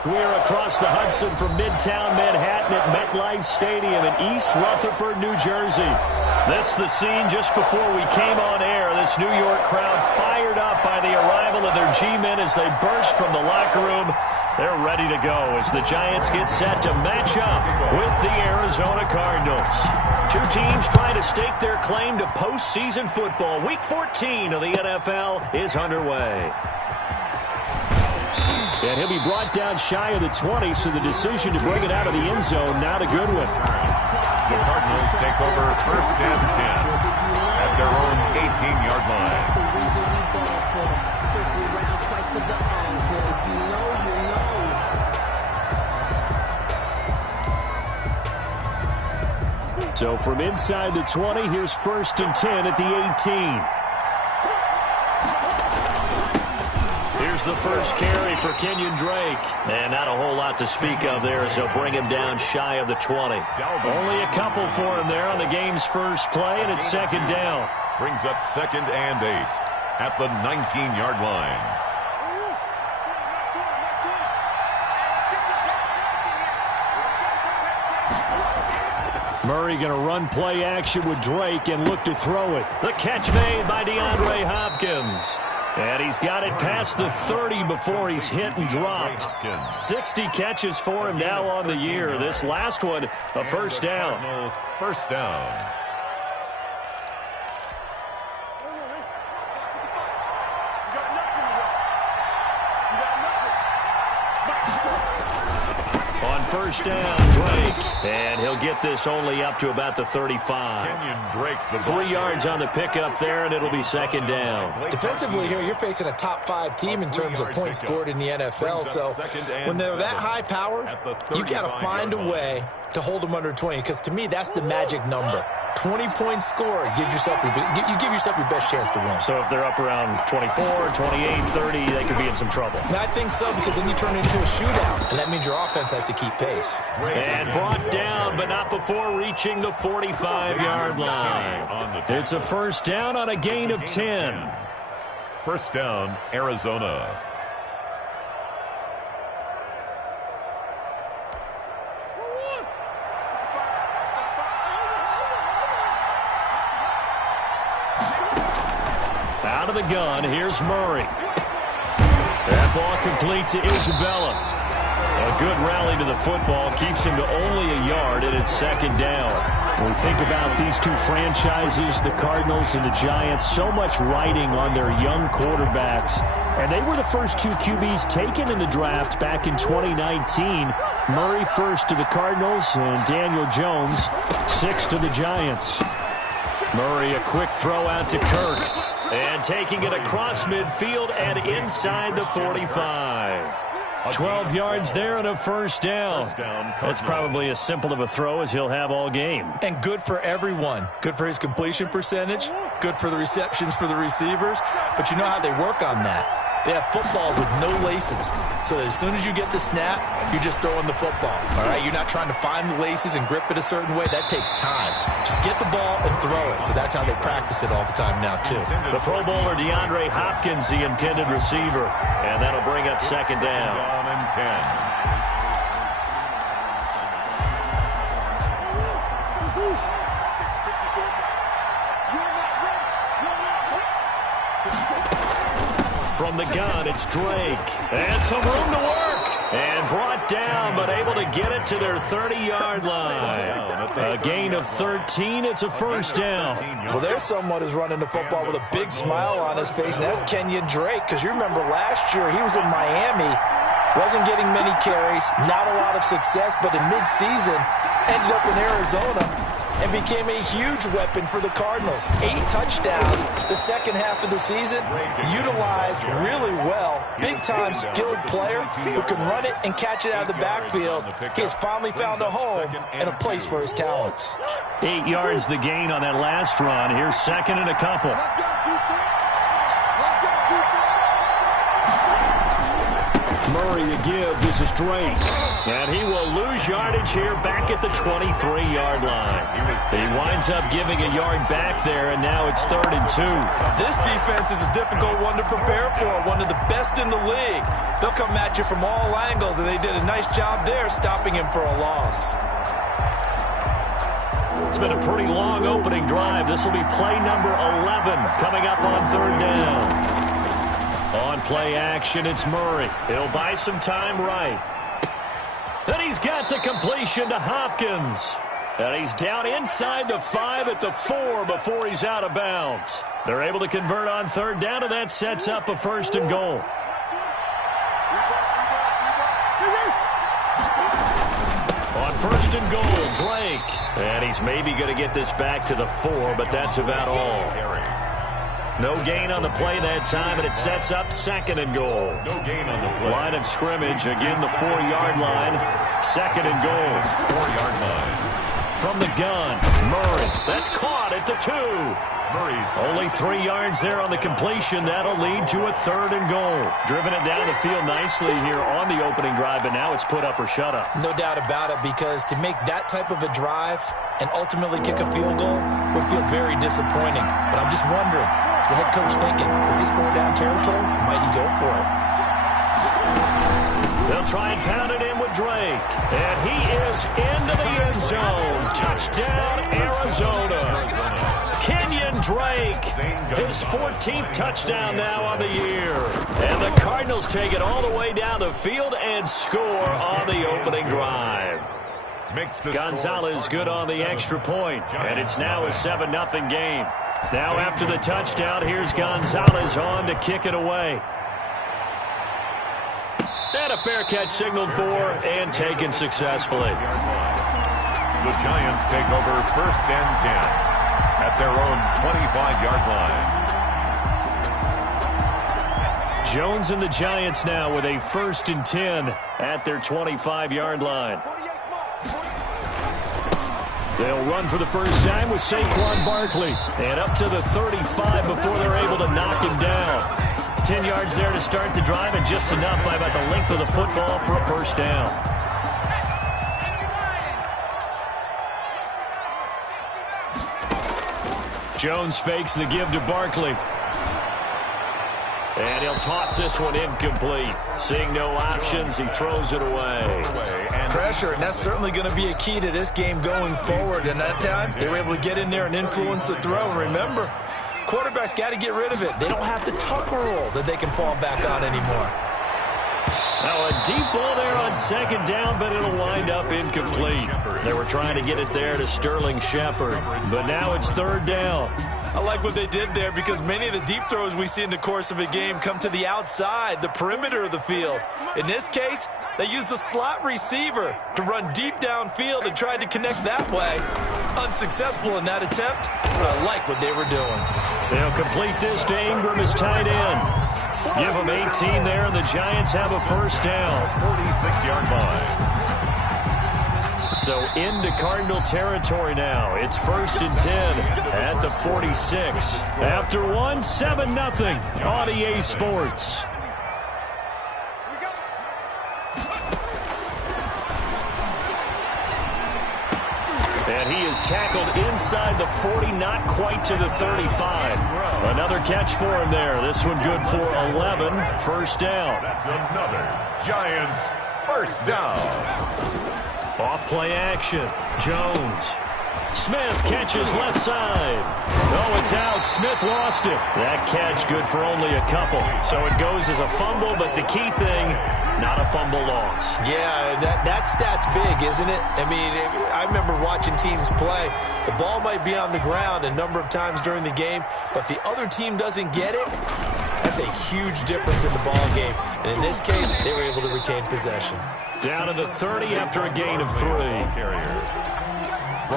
We're across the Hudson from Midtown Manhattan at MetLife Stadium in East Rutherford, New Jersey. This is the scene just before we came on air. This New York crowd fired up by the arrival of their G-men as they burst from the locker room. They're ready to go as the Giants get set to match up with the Arizona Cardinals. Two teams trying to stake their claim to postseason football. Week 14 of the NFL is underway. And he'll be brought down shy of the 20, so the decision to bring it out of the end zone, not a good one. The Cardinals take over first and 10 at their own 18-yard line. So from inside the 20, here's first and 10 at the 18. Here's the first carry for Kenyon Drake. And not a whole lot to speak of there as they'll bring him down shy of the 20. Only a couple for him there on the game's first play, and it's second down. Brings up second and 8 at the 19-yard line. Murray going to run play action with Drake and look to throw it. The catch made by DeAndre Hopkins. And he's got it past the 30 before he's hit and dropped. 60 catches for him now on the year. This last one, a first down. First down. On first down, Drake. And he'll get this only up to about the 35. Kenyon Drake, 3 yards on the pickup there, and it'll be second down. Defensively here, you're facing a top-5 team in terms of points scored in the NFL. So when they're that high-powered, you got to find a way to hold them under 20, because to me, that's the magic number. 20-point score gives yourself you give yourself your best chance to win. So if they're up around 24, 28, 30, they could be in some trouble. I think so, because then you turn it into a shootout, and that means your offense has to keep pace. And brought down, but not before reaching the 45-yard line. It's a first down on a gain of 10. First down, Arizona. Out of the gun, here's Murray. That ball complete to Isabella. A good rally to the football keeps him to only a yard, and it's second down. When we think about these two franchises, the Cardinals and the Giants, so much riding on their young quarterbacks. And they were the first two QBs taken in the draft back in 2019. Murray first to the Cardinals, and Daniel Jones sixth to the Giants. Murray, a quick throw out to Kirk. And taking it across midfield and inside the 45. 12 yards there and a first down. That's probably as simple of a throw as he'll have all game. And good for everyone. Good for his completion percentage. Good for the receptions for the receivers. But you know how they work on that. They have footballs with no laces. So as soon as you get the snap, you're just throwing the football. All right, you're not trying to find the laces and grip it a certain way. That takes time. Just get the ball and throw it. So that's how they practice it all the time now, too. The Pro Bowler DeAndre Hopkins, the intended receiver. And that'll bring up second down. Down and 10. From the gun, it's Drake. And some room to work. And brought down, but able to get it to their 30-yard line. A gain of 13. It's a first down. Well, there's someone who's running the football with a big smile on his face, and that's Kenyon Drake. Because you remember last year, he was in Miami. Wasn't getting many carries. Not a lot of success, but in midseason, ended up in Arizona and became a huge weapon for the Cardinals. 8 touchdowns the second half of the season, utilized really well. Big-time skilled player who can run it and catch it out of the backfield. He has finally found a home and a place for his talents. 8 yards the gain on that last run. Here's second and a couple. Murray to give. This is Drake. And he will lose yardage here back at the 23-yard line. He winds up giving a yard back there, and now it's 3rd and 2. This defense is a difficult one to prepare for, one of the best in the league. They'll come at you from all angles, and they did a nice job there stopping him for a loss. It's been a pretty long opening drive. This will be play number 11 coming up on 3rd down. On play action, it's Murray. He'll buy some time right. And he's got the completion to Hopkins. And he's down inside the 5 at the 4 before he's out of bounds. They're able to convert on 3rd down, and that sets up a 1st and goal. On 1st and goal, Drake. And he's maybe going to get this back to the 4, but that's about all. No gain on the play that time, and it sets up 2nd and goal. No gain on the play. Line of scrimmage, again the 4-yard line. 2nd and goal. 4-yard line. From the gun, Murray. That's caught at the 2. Murray's only 3 yards there on the completion. That'll lead to a 3rd and goal. Driven it down the field nicely here on the opening drive, but now it's put up or shut up. No doubt about it, because to make that type of a drive and ultimately kick a field goal would feel very disappointing. But I'm just wondering, is the head coach thinking, is this 4-down territory? Might he go for it? They'll try and pound it in with Drake. And he is into the end zone. Touchdown, Arizona. Kenyon Drake, his 14th touchdown now on the year. And the Cardinals take it all the way down the field and score on the opening drive. Gonzalez good on the extra point, and it's now a 7-0 game. Now after the touchdown, here's Gonzalez on to kick it away. And a fair catch signaled for and taken successfully. The Giants take over 1st and 10 at their own 25-yard line. Jones and the Giants now with a 1st and 10 at their 25-yard line. They'll run for the first time with Saquon Barkley. And up to the 35 before they're able to knock him down. 10 yards there to start the drive, and just enough by about the length of the football for a 1st down. Jones fakes the give to Barkley. And he'll toss this one incomplete. Seeing no options, he throws it away. Pressure, and that's certainly going to be a key to this game going forward. And that time, they were able to get in there and influence the throw. And remember, quarterbacks got to get rid of it. They don't have the tuck rule that they can fall back on anymore. Now a deep ball there on 2nd down, but it'll wind up incomplete. They were trying to get it there to Sterling Shepard, but now it's 3rd down. I like what they did there, because many of the deep throws we see in the course of a game come to the outside, the perimeter of the field. In this case, they used the slot receiver to run deep downfield and tried to connect that way. Unsuccessful in that attempt, but I like what they were doing. They'll complete this to Ingram as tight end. Give them 18 there, and the Giants have a 1st down. 46-yard line. So into Cardinal territory now. It's 1st and 10 at the 46. After one, 7-0 on EA Sports. And he is tackled inside the 40, not quite to the 35. Another catch for him there. This one good for 11. 1st down. That's another Giants 1st down. Off play action. Jones. Smith catches left side. Oh, it's out. Smith lost it. That catch good for only a couple. So it goes as a fumble, but the key thing, not a fumble loss. Yeah, that stat's big, isn't it? I mean, I remember watching teams play. The ball might be on the ground a number of times during the game, but the other team doesn't get it. That's a huge difference in the ball game. And in this case, they were able to retain possession. Down to the 30 after a gain of 3.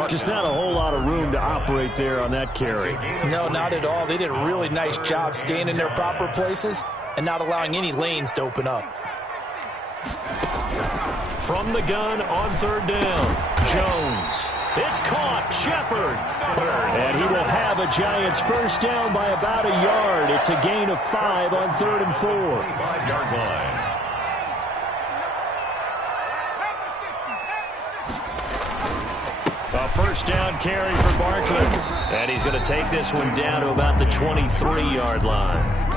Just not a whole lot of room to operate there on that carry. No, not at all. They did a really nice job staying in their proper places and not allowing any lanes to open up. From the gun on 3rd down, Jones. It's caught. Shepard. And he will have a Giants 1st down by about a yard. It's a gain of 5 on 3rd and 4. 5-yard line. A first down carry for Barkley. And he's going to take this one down to about the 23-yard line.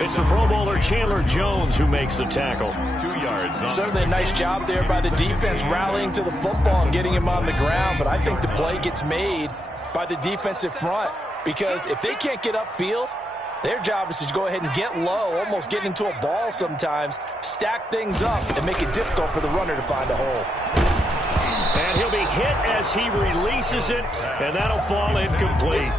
It's the Pro Bowler Chandler Jones who makes the tackle. 2 yards. Certainly a nice job there by the defense rallying to the football and getting him on the ground. But I think the play gets made by the defensive front. Because if they can't get upfield, their job is to go ahead and get low, almost get into a ball sometimes, stack things up, and make it difficult for the runner to find a hole. And he'll be hit as he releases it, and that'll fall incomplete.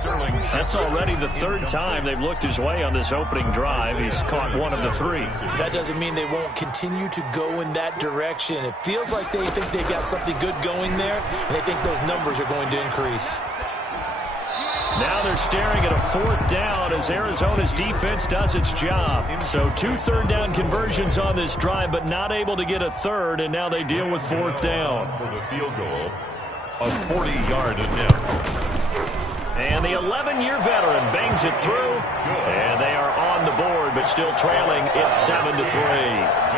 That's already the third time they've looked his way on this opening drive. He's caught one of the 3. That doesn't mean they won't continue to go in that direction. It feels like they think they've got something good going there, and they think those numbers are going to increase. Now they're staring at a 4th down as Arizona's defense does its job. So 2 third-down conversions on this drive, but not able to get a third, and now they deal with 4th down. For the field goal, a 40-yard attempt. And the 11-year veteran bangs it through, and they are on the board, but still trailing. It's 7-3.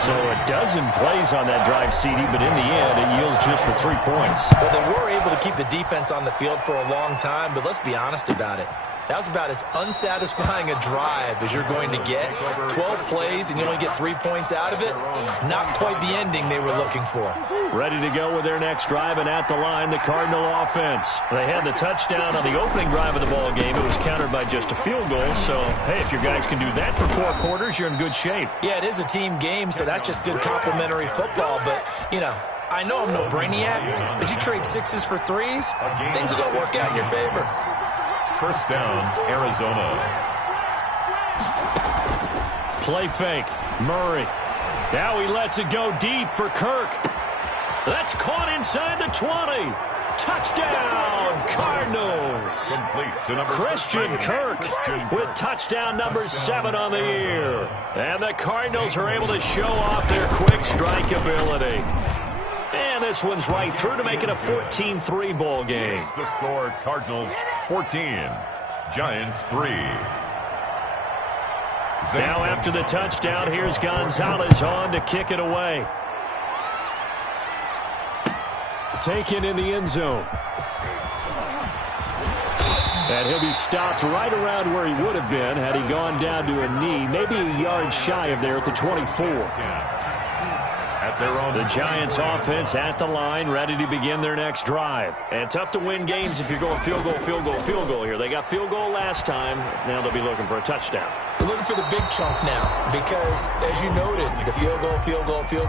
So a dozen plays on that drive, CD, but in the end, it yields just the 3 points. Well, they were able to keep the defense on the field for a long time, but let's be honest about it. That was about as unsatisfying a drive as you're going to get. 12 plays, and you only get 3 points out of it. Not quite the ending they were looking for. Ready to go with their next drive, and at the line, the Cardinal offense. They had the touchdown on the opening drive of the ball game. It was countered by just a field goal. So, hey, if your guys can do that for 4 quarters, you're in good shape. Yeah, it is a team game, so that's just good complimentary football. But, you know, I know I'm no brainiac, but you trade 6s for 3s, things are going to work out in your favor. First down, Arizona. Play fake. Murray. Now he lets it go deep for Kirk. That's caught inside the 20. Touchdown, Cardinals. Complete to number Christian Kirk with touchdown number 7 on the year. And the Cardinals are able to show off their quick strike ability. And this one's right through to make it a 14-3 ball game. The score, Cardinals 14, Giants 3. Now after the touchdown, here's Gonzalez on to kick it away. Taken in the end zone. And he'll be stopped right around where he would have been had he gone down to a knee, maybe a yard shy of there at the 24. At their own the Giants offense at the line, ready to begin their next drive. And tough to win games if you're going field goal, field goal, field goal here. They got field goal last time. Now they'll be looking for a touchdown. They're looking for the big chunk now because, as you noted, the field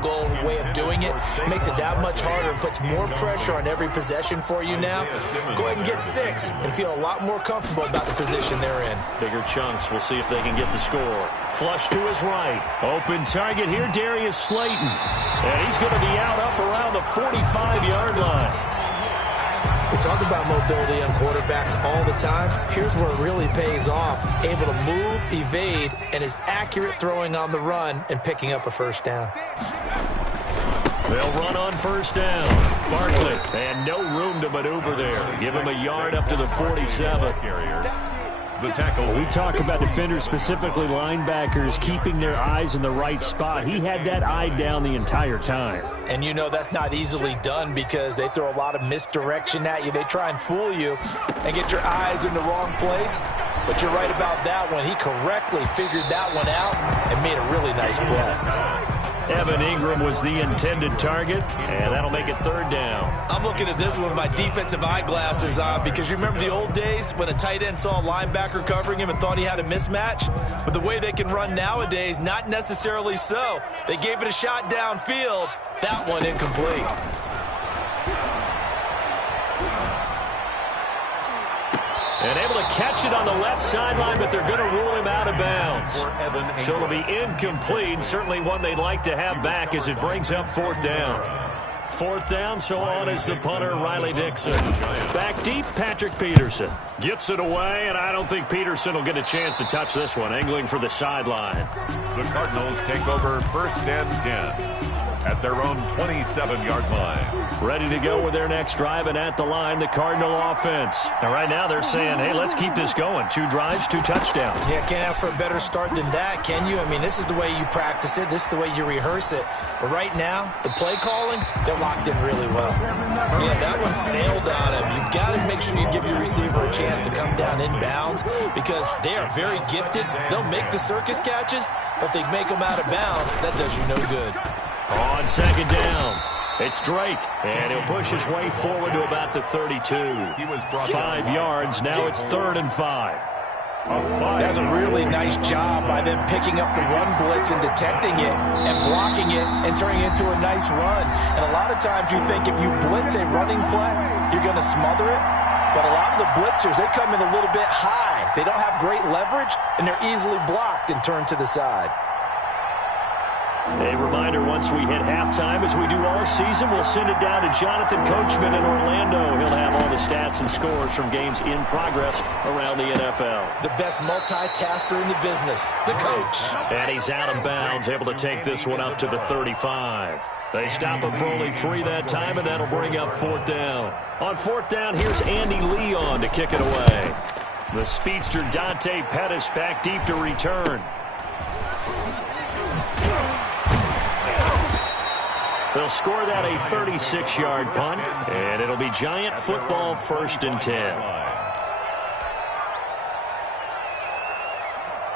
goal way of doing it makes it that much harder and puts more pressure on every possession for you now. Go ahead and get 6 and feel a lot more comfortable about the position they're in. Bigger chunks. We'll see if they can get the score. Flush to his right. Open target here, Darius Slayton. And he's going to be out up around the 45-yard line. We talk about mobility on quarterbacks all the time. Here's where it really pays off. Able to move, evade, and is accurate throwing on the run and picking up a first down. They'll run on first down. Barkley, and no room to maneuver there. Give him a yard up to the 47. The tackle. We talk about defenders, specifically linebackers, keeping their eyes in the right spot. He had that eye down the entire time. And you know that's not easily done because they throw a lot of misdirection at you. They try and fool you and get your eyes in the wrong place. But you're right about that one. He correctly figured that one out and made a really nice play. Evan Ingram was the intended target, and that'll make it third down. I'm looking at this one with my defensive eyeglasses on because you remember the old days when a tight end saw a linebacker covering him and thought he had a mismatch? But the way they can run nowadays, not necessarily so. They gave it a shot downfield. That one incomplete. And able to catch it on the left sideline, but they're going to rule him out of bounds. So it'll be incomplete. Certainly one they'd like to have back as it brings up fourth down. Fourth down, so on is the punter, Riley Dixon. Back deep, Patrick Peterson. Gets it away, and I don't think Peterson will get a chance to touch this one. Angling for the sideline. The Cardinals take over first and 10. At their own 27-yard line. Ready to go with their next drive, and at the line, the Cardinal offense. And right now they're saying, hey, let's keep this going. 2 drives, 2 touchdowns. Yeah, can't ask for a better start than that, can you? I mean, this is the way you practice it. This is the way you rehearse it. But right now, the play calling, they're locked in really well. Yeah, that one sailed on him. You've got to make sure you give your receiver a chance to come down inbounds because they are very gifted. They'll make the circus catches, but if they make them out of bounds, that does you no good. On second down, it's Drake, and he'll push his way forward to about the 32. 5 yards, now it's 3rd and 5. That's a really nice job by them picking up the run blitz and detecting it and blocking it and turning it into a nice run. And a lot of times you think if you blitz a running play, you're going to smother it. But a lot of the blitzers, they come in a little bit high. They don't have great leverage, and they're easily blocked and turned to the side. A reminder, once we hit halftime, as we do all season, we'll send it down to Jonathan Coachman in Orlando. He'll have all the stats and scores from games in progress around the NFL. The best multitasker in the business, the coach. And he's out of bounds, able to take this one up to the 35. They stop him for only 3 that time, and that'll bring up 4th down. On 4th down, here's Andy Leon to kick it away. The speedster Dante Pettis back deep to return. They'll score that a 36-yard punt, and it'll be Giant football 1st and 10.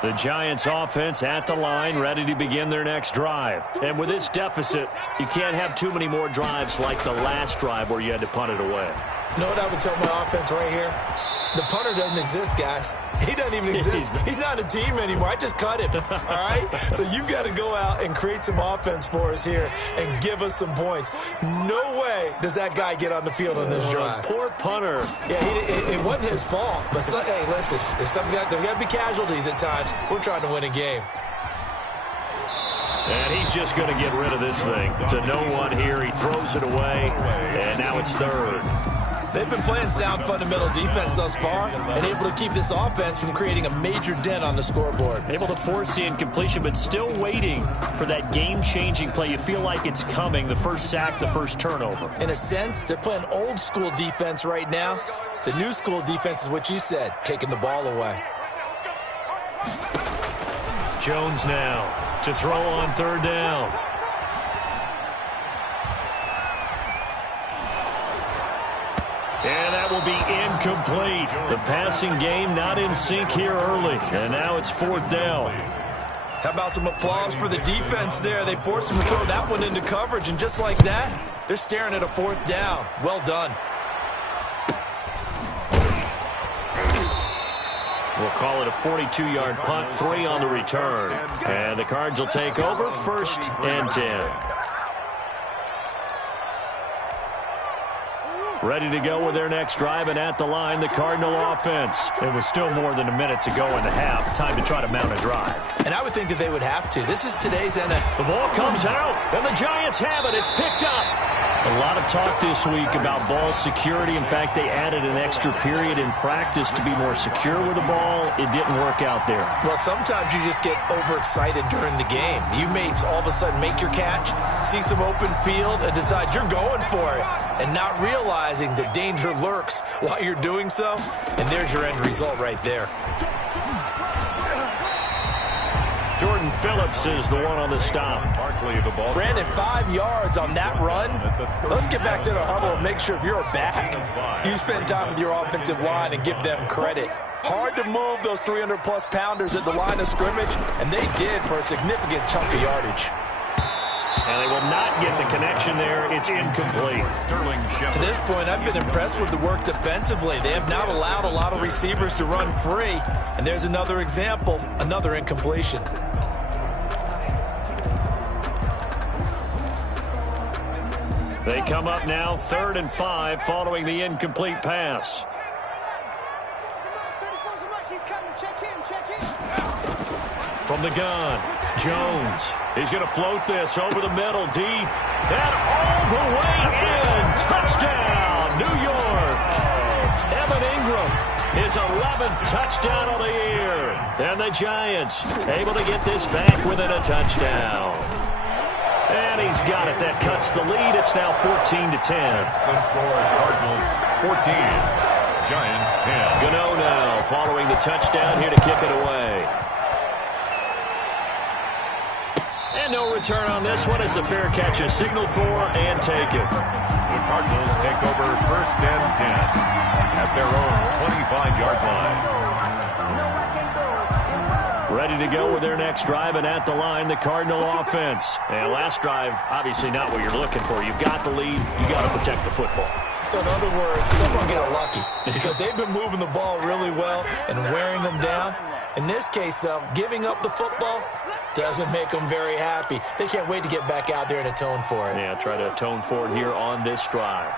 The Giants offense at the line, ready to begin their next drive. And with this deficit, you can't have too many more drives like the last drive where you had to punt it away. You know what I would tell my offense right here? The punter doesn't exist, guys. He doesn't even exist. He's not a team anymore. I just cut him, all right? So you've got to go out and create some offense for us here and give us some points. No way does that guy get on the field on this drive. Poor punter. Yeah, it wasn't his fault. But, hey, listen, there's got to be casualties at times. We're trying to win a game. And he's just going to get rid of this thing. To no one here. He throws it away, and now it's 3rd. They've been playing sound fundamental defense thus far and able to keep this offense from creating a major dent on the scoreboard. Able to force the incompletion, but still waiting for that game-changing play. You feel like it's coming, the first sack, the first turnover. In a sense, they're playing old-school defense right now. The new-school defense is what you said, taking the ball away. Jones now to throw on 3rd down. And that will be incomplete. The passing game not in sync here early. And now it's 4th down. How about some applause for the defense there? They forced him to throw that one into coverage, and just like that, they're staring at a 4th down. Well done. We'll call it a 42-yard punt, 3 on the return. And the Cards will take over 1st and 10. Ready to go with their next drive, and at the line, the Cardinal offense. It was still more than a minute to go in the half. Time to try to mount a drive. And I would think that they would have to. This is today's NFL. The ball comes out, and the Giants have it. It's picked up. A lot of talk this week about ball security. In fact, they added an extra period in practice to be more secure with the ball. It didn't work out there. Well, sometimes you just get overexcited during the game. You may all of a sudden make your catch, see some open field, and decide you're going for it, and not realizing that danger lurks while you're doing so. And there's your end result right there. Jordan Phillips is the one on the stop. Brandon, 5 yards on that run. Let's get back to the huddle and make sure if you're a back, you spend time with your offensive line and give them credit. Hard to move those 300-plus pounders at the line of scrimmage, and they did for a significant chunk of yardage. And they will not get the connection there. It's incomplete. To this point, I've been impressed with the work defensively. They have not allowed a lot of receivers to run free. And there's another example, another incompletion. They come up now 3rd and 5 following the incomplete pass. From the gun, Jones. He's going to float this over the middle, deep, and all the way in. Touchdown, New York. Evan Ingram, his 11th touchdown of the year. And the Giants able to get this back within a touchdown. And he's got it. That cuts the lead. It's now 14-10. The score, Cardinals 14, Giants 10. Gano now following the touchdown here to kick it away. And no return on this one. It's a fair catch, a signal for, and take it. The Cardinals take over 1st and 10 at their own 25-yard line. Ready to go with their next drive, and at the line, the Cardinal offense. And last drive, obviously not what you're looking for. You've got the lead. You got to protect the football. So in other words, someone get lucky because they've been moving the ball really well and wearing them down. In this case, though, giving up the football doesn't make them very happy. They can't wait to get back out there and atone for it. Yeah, try to atone for it here on this drive.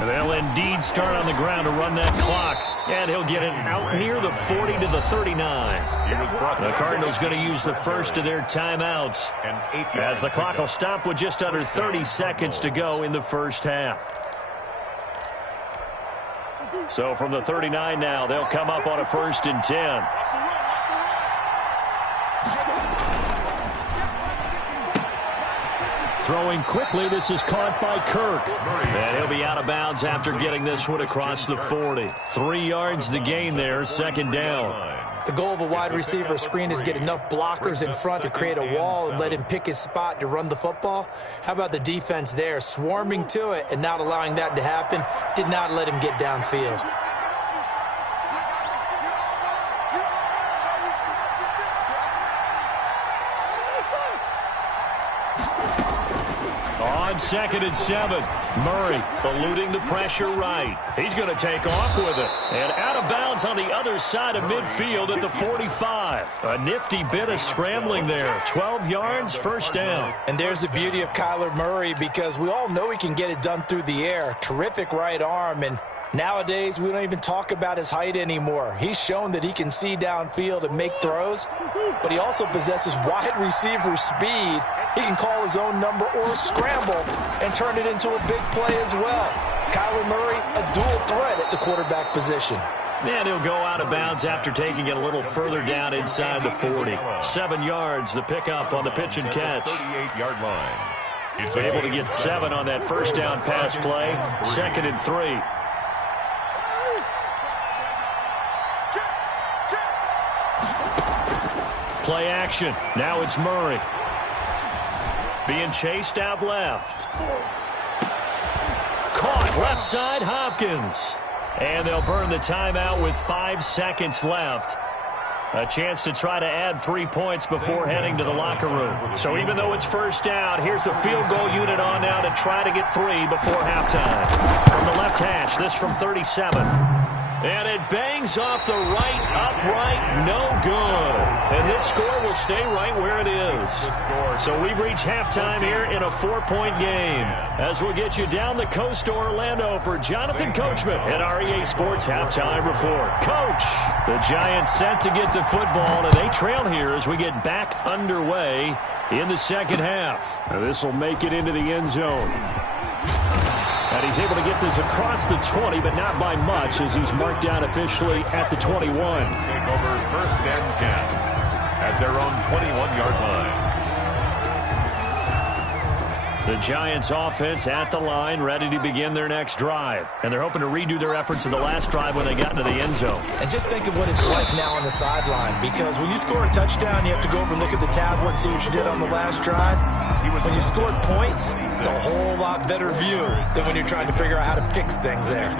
And they'll indeed start on the ground to run that clock. And he'll get it out near the 40 to the 39. The Cardinals going to use the first of their timeouts as the clock will stop with just under 30 seconds to go in the first half. So from the 39 now, they'll come up on a 1st and 10. Throwing quickly, this is caught by Kirk. And he'll be out of bounds after getting this one across the 40. 3 yards the gain there, 2nd down. The goal of a wide receiver screen is get enough blockers in front to create a wall and let him pick his spot to run the football. How about the defense there, swarming to it and not allowing that to happen? Did not let him get downfield. On 2nd and 7, Murray eluding the pressure right. He's going to take off with it. And out of bounds on the other side of midfield at the 45. A nifty bit of scrambling there. 12 yards, 1st down. And there's the beauty of Kyler Murray because we all know he can get it done through the air. Terrific right arm, and nowadays we don't even talk about his height anymore. He's shown that he can see downfield and make throws, but he also possesses wide receiver speed. He can call his own number or scramble and turn it into a big play as well. Kyler Murray, a dual threat at the quarterback position. And he'll go out of bounds after taking it a little further down inside the 40. 7 yards, the pickup on the pitch and catch. 38-yard line. It's able to get 7 on that 1st down pass play. 2nd and 3. Play action. Now it's Murray. Being chased out left. Caught left side, Hopkins. And they'll burn the timeout with 5 seconds left. A chance to try to add 3 points before heading to the locker room. So even though it's 1st down, here's the field goal unit on now to try to get 3 before halftime. From the left hash, this from 37. And it bangs off the right upright, no good. And this score will stay right where it is. So we've reached halftime here in a 4-point game. As we'll get you down the coast to Orlando for Jonathan Coachman at our EA Sports Halftime Report. Coach, the Giants set to get the football, and they trail here as we get back underway in the 2nd half. Now this will make it into the end zone. And he's able to get this across the 20, but not by much as he's marked down officially at the 21. Take over 1st and 10 at their own 21-yard line. The Giants offense at the line, ready to begin their next drive. And they're hoping to redo their efforts in the last drive when they got into the end zone. And just think of what it's like now on the sideline, because when you score a touchdown, you have to go over and look at the tablet and see what you did on the last drive. When you scored points, it's a whole lot better view than when you're trying to figure out how to fix things there.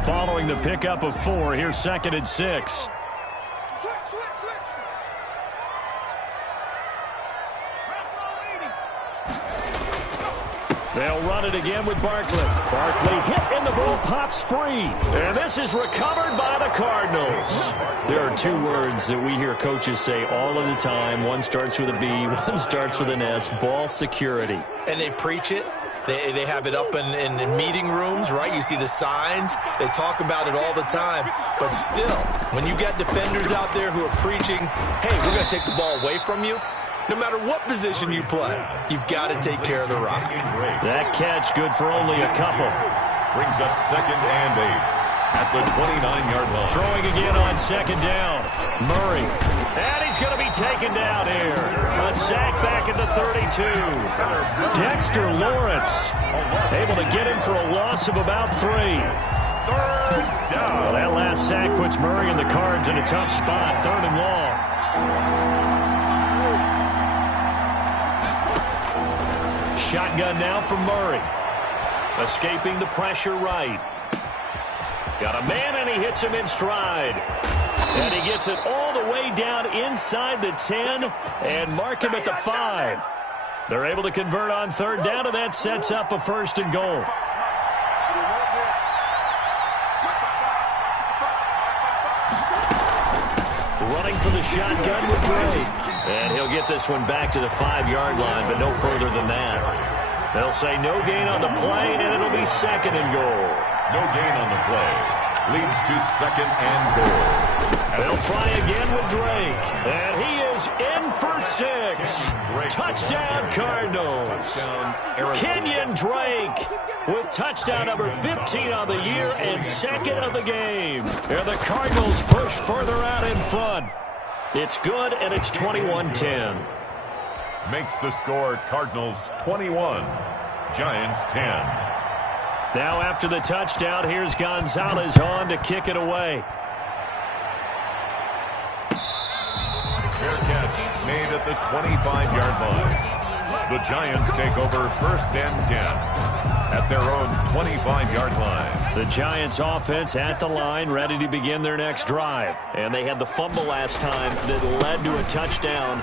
6. Following the pickup of 4, here's 2nd and 6. They'll run it again with Barkley. Barkley hit and the ball pops free. And this is recovered by the Cardinals. There are 2 words that we hear coaches say all of the time. One starts with a B, one starts with an S. Ball security. And they preach it. They have it up in meeting rooms, right? You see the signs. They talk about it all the time. But still, when you got defenders out there who are preaching, hey, we're going to take the ball away from you, no matter what position you play, you've got to take care of the rock. That catch good for only a couple. Brings up 2nd and 8. at the 29-yard line. Throwing again on second down. Murray. And he's going to be taken down here. A sack back at the 32. Dexter Lawrence able to get him for a loss of about 3. Third down. Well, that last sack puts Murray and the Cards in a tough spot. 3rd and long. Shotgun now from Murray. Escaping the pressure right. Got a man, and he hits him in stride. And he gets it all the way down inside the 10 and mark him at the 5. They're able to convert on 3rd down, and that sets up a 1st and goal. Running for the shotgun with Drake. And he'll get this one back to the 5-yard line, but no further than that. They'll say no gain on the play, and it'll be 2nd and goal. No gain on the play. Leads to 2nd and goal. They'll try again with Drake. And he is in for 6. Touchdown, Cardinals. Kenyon Drake with touchdown number 15 on the year and 2nd of the game. And the Cardinals push further out in front. It's good, and it's 21-10. Makes the score Cardinals 21, Giants 10. Now after the touchdown, here's Gonzalez on to kick it away. Fair catch made at the 25-yard line. The Giants take over 1st and 10 at their own 25-yard line. The Giants offense at the line, ready to begin their next drive. And they had the fumble last time that led to a touchdown.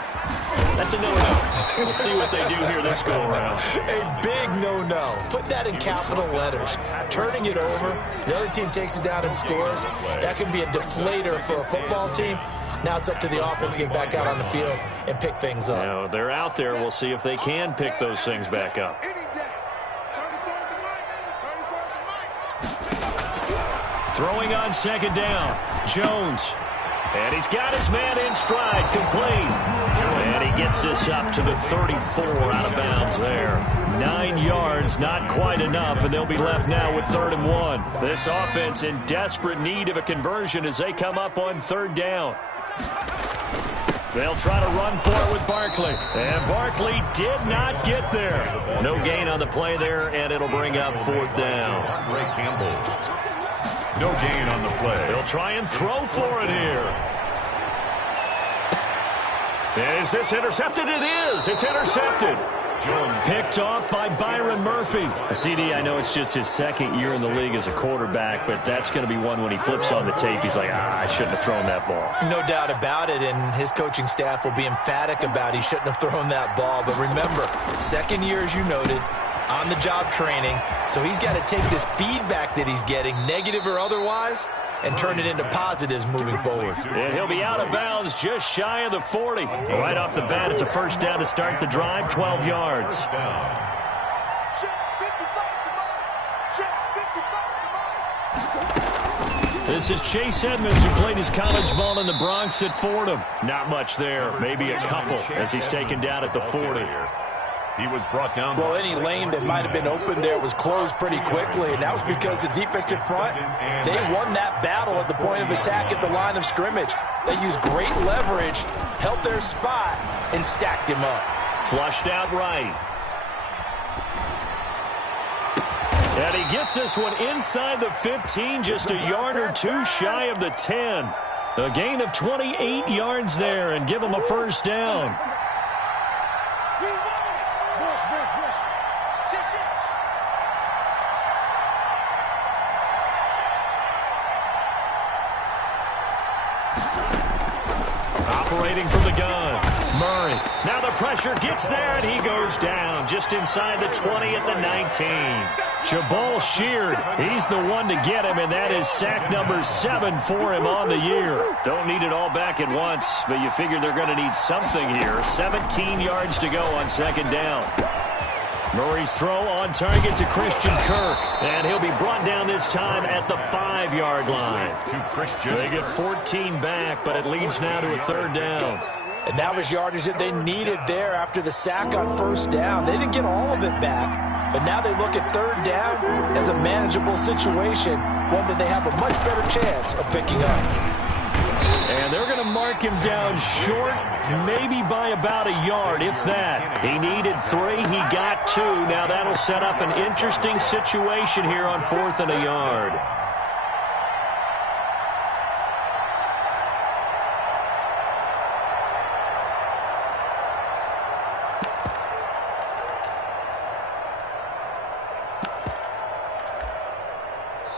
That's a no-no. We'll see what they do here this go-around. A big no-no. Put that in capital letters. Turning it over, the other team takes it down and scores. That can be a deflator for a football team. Now it's up to the offense to get back out on the field and pick things up. You know, they're out there. We'll see if they can pick those things back up. Throwing on 2nd down. Jones. And he's got his man in stride, complete. And he gets this up to the 34 out of bounds there. 9 yards, not quite enough, and they'll be left now with 3rd and 1. This offense in desperate need of a conversion as they come up on 3rd down. They'll try to run for it with Barkley. And Barkley did not get there. No gain on the play there, and it'll bring up 4th down. Ray Campbell. No gain on the play. They'll try and throw for it here. Is this intercepted? It is. It's intercepted. Jones. Picked off by Byron Murphy. CD, I know it's just his 2nd year in the league as a quarterback, but that's going to be one when he flips on the tape. He's like, I shouldn't have thrown that ball. No doubt about it, and his coaching staff will be emphatic about he shouldn't have thrown that ball. But remember, 2nd year, as you noted, on-the-job training, so he's got to take this feedback that he's getting, negative or otherwise, and turn it into positives moving forward. And he'll be out of bounds just shy of the 40. Right off the bat, it's a 1st down to start the drive, 12 yards. This is Chase Edmonds, who played his college ball in the Bronx at Fordham. Not much there, maybe a couple, as he's taken down at the 40. He was brought down. Well, any lane that might have been open there was closed pretty quickly, and that was because the defensive front, they won that battle at the point of attack at the line of scrimmage. They used great leverage, held their spot, and stacked him up. Flushed out right. And he gets this one inside the 15, just a yard or 2 shy of the 10. A gain of 28 yards there, and give him a 1st down. Operating from the gun. Murray. Now the pressure gets there, and he goes down just inside the 20 at the 19. Jabal Sheard, he's the one to get him, and that is sack number 7 for him on the year. Don't need it all back at once, but you figure they're going to need something here. 17 yards to go on 2nd down. Murray's throw on target to Christian Kirk, and he'll be brought down this time at the 5-yard line. To Christian. They get 14 back, but it leads now to a 3rd down. And that was yardage that they needed there after the sack on 1st down. They didn't get all of it back, But now they look at third down as a manageable situation, one that they have a much better chance of picking up. And they're going to mark him down short, maybe by about a yard, if that. He needed 3. He got 2. Now that'll set up an interesting situation here on 4th and a yard.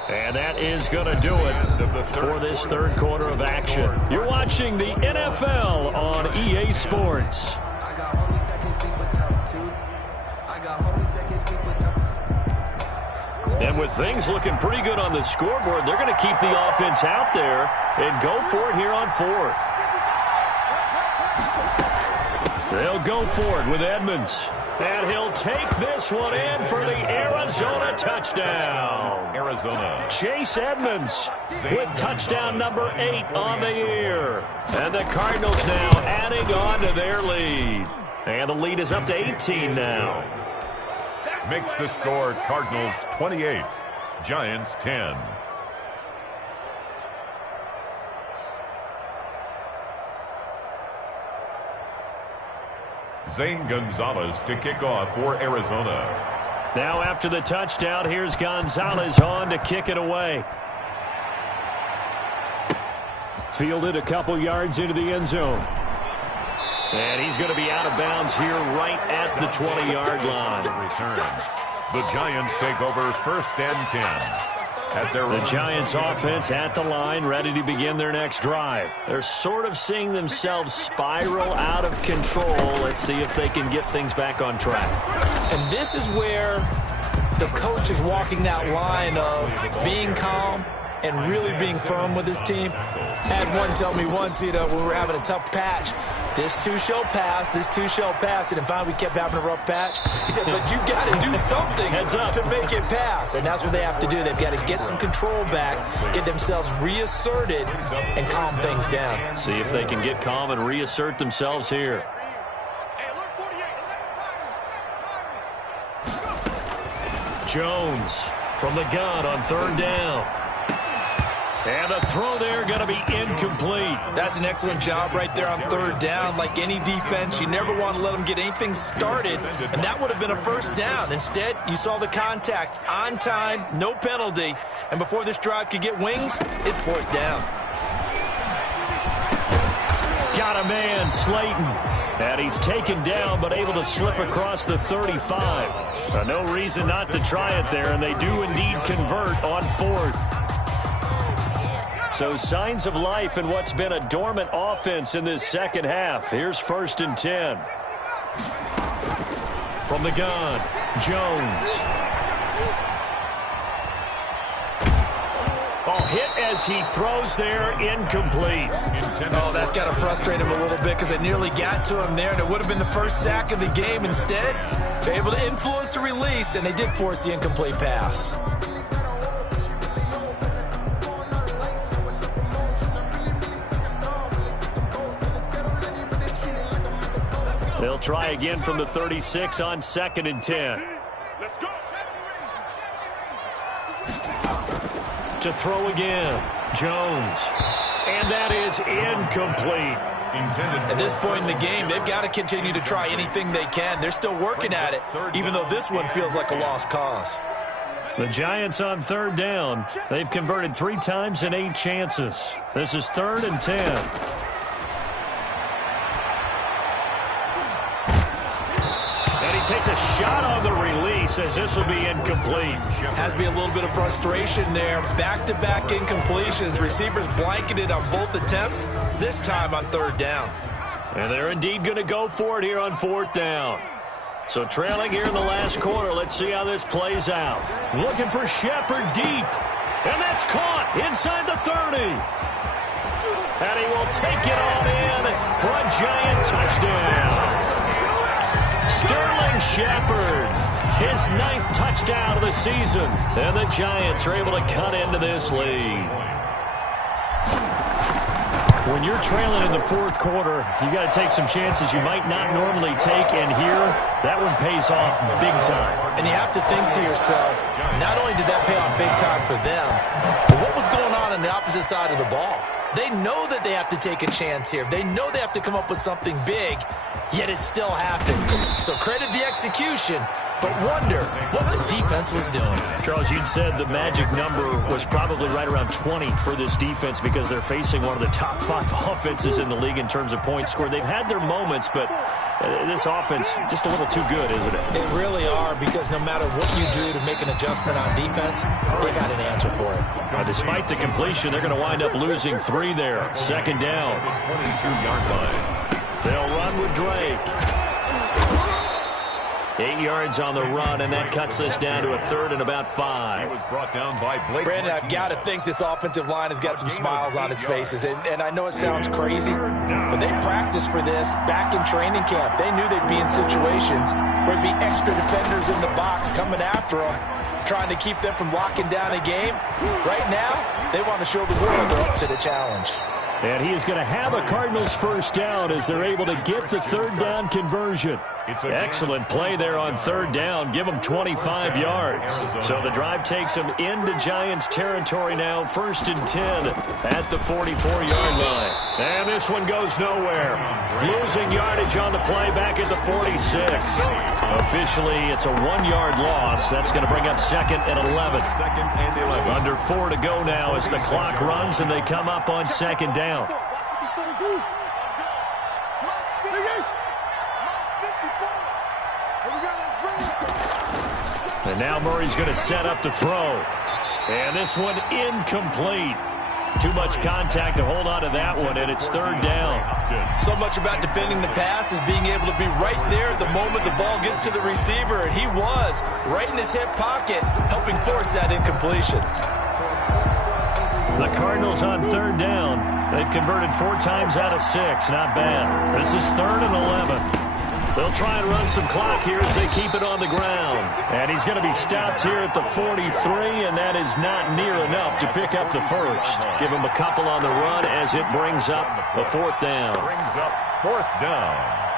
And that is going to do it for this third quarter of action. You're watching the NFL on EA Sports. And with things looking pretty good on the scoreboard, they're going to keep the offense out there and go for it here on 4th. They'll go for it with Edmonds. And he'll take this one in for the Arizona touchdown. Arizona. Chase Edmonds with touchdown number 8 on the year. And the Cardinals now adding on to their lead. And the lead is up to 18 now. Makes the score Cardinals 28, Giants 10. Zane Gonzalez to kick off for Arizona. Now after the touchdown, here's Gonzalez on to kick it away. Fielded a couple yards into the end zone. And he's going to be out of bounds here right at the 20-yard line. Return. The Giants take over 1st and 10. The Giants offense at the line, ready to begin their next drive. They're sort of seeing themselves spiral out of control. Let's see if they can get things back on track. And this is where the coach is walking that line of being calm and really being firm with his team. Had one tell me once, when we were having a tough patch, this too shall pass, this too shall pass. And finally we kept having a rough patch. He said, but you got to do something to make it pass. And that's what they have to do. They've got to get some control back, get themselves reasserted, and calm things down. See if they can get calm and reassert themselves here. Jones from the gun on 3rd down. And the throw there going to be incomplete. That's an excellent job right there on 3rd down. Like any defense, you never want to let them get anything started, and that would have been a 1st down. Instead, you saw the contact on time, no penalty, and before this drive could get wings, it's 4th down. Got a man, Slayton. And he's taken down, but able to slip across the 35. No reason not to try it there, and they do indeed convert on 4th. So signs of life in what's been a dormant offense in this second half. Here's 1st and 10. From the gun, Jones. Oh, hit as he throws there, incomplete. Oh, that's got to frustrate him a little bit because they nearly got to him there, and it would have been the first sack of the game. Instead, they're able to influence the release, and they did force the incomplete pass. They'll try again from the 36 on 2nd and 10. Let's go. To throw again, Jones. And that is incomplete. At this point in the game, they've got to continue to try anything they can. They're still working at it, even though this one feels like a lost cause. The Giants on 3rd down. They've converted 3 times in 8 chances. This is 3rd and 10. Takes a shot on the release as this will be incomplete. Has to be a little bit of frustration there. Back-to-back incompletions. Receivers blanketed on both attempts, this time on 3rd down. And they're indeed going to go for it here on 4th down. So trailing here in the last quarter, let's see how this plays out. Looking for Shepard deep. And that's caught inside the 30. And he will take it on in for a Giant touchdown. Sterling Shepard, his 9th touchdown of the season. And the Giants are able to cut into this lead. When you're trailing in the fourth quarter, you got to take some chances you might not normally take, and here, that one pays off big time. And you have to think to yourself, not only did that pay off big time for them, but what was going on the opposite side of the ball? They know that they have to take a chance here. They know they have to come up with something big, yet it still happens. So credit the execution, but wonder what the defense was doing. Charles, you'd said the magic number was probably right around 20 for this defense because they're facing one of the top 5 offenses in the league in terms of points scored. They've had their moments, but this offense just a little too good, isn't it? They really are, because no matter what you do to make an adjustment on defense, they got an answer for it. Despite the completion, they're going to wind up losing 3 there. Second down. 22-yard line. They'll run with Drake. 8 yards on the run, and that cuts us down to a third and about 5. He was brought down by Blake. Brandon, I've got to think this offensive line has got some smiles on its faces. And I know it sounds crazy, but they practiced for this back in training camp. They knew they'd be in situations where there'd be extra defenders in the box coming after them, trying to keep them from locking down a game. Right now, they want to show the world they're up to the challenge. And he is going to have a Cardinals first down as they're able to get the third down conversion. Excellent play there on third down. Give them 25 yards. So the drive takes them into Giants territory now. 1st and 10 at the 44-yard line. And this one goes nowhere. Losing yardage on the play back at the 46. Officially, it's a 1-yard loss. That's going to bring up 2nd and 11. Under 4 to go now as the clock runs and they come up on 2nd down. And now Murray's going to set up to throw. And this one incomplete. Too much contact to hold on to that one, and it's 3rd down. So much about defending the pass is being able to be right there at the moment the ball gets to the receiver, and he was right in his hip pocket, helping force that incompletion. The Cardinals on 3rd down. They've converted 4 times out of 6. Not bad. This is 3rd and 11. They'll try and run some clock here as they keep it on the ground. And he's going to be stopped here at the 43, and that is not near enough to pick up the first. Give him a couple on the run as it brings up a 4th down. Brings up 4th down.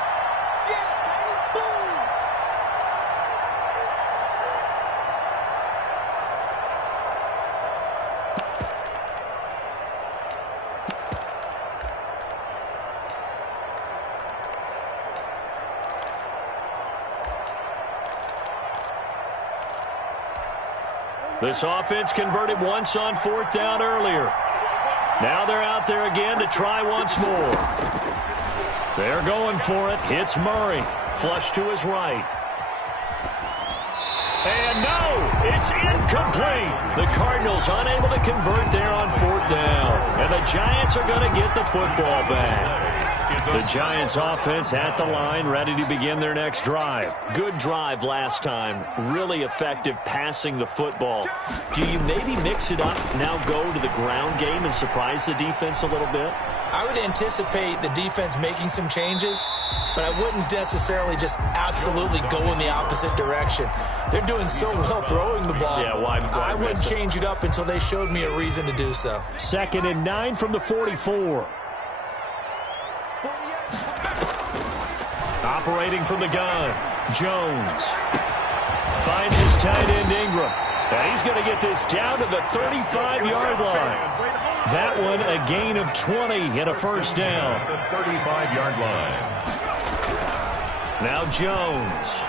This offense converted once on 4th down earlier. Now they're out there again to try once more. They're going for it. Hits Murray. Flush to his right. And no, it's incomplete. The Cardinals unable to convert there on 4th down. And the Giants are going to get the football back. The Giants offense at the line, ready to begin their next drive. Good drive last time. Really effective passing the football. Do you maybe mix it up, now go to the ground game and surprise the defense a little bit? I would anticipate the defense making some changes, but I wouldn't necessarily just absolutely go in the opposite direction. They're doing so well throwing the ball. Yeah, why I wouldn't change it up until they showed me a reason to do so. 2nd and 9 from the 44. Operating from the gun, Jones finds his tight end Ingram, and he's going to get this down to the 35-yard line. That one a gain of 20 and a first down. The 35-yard line. Now Jones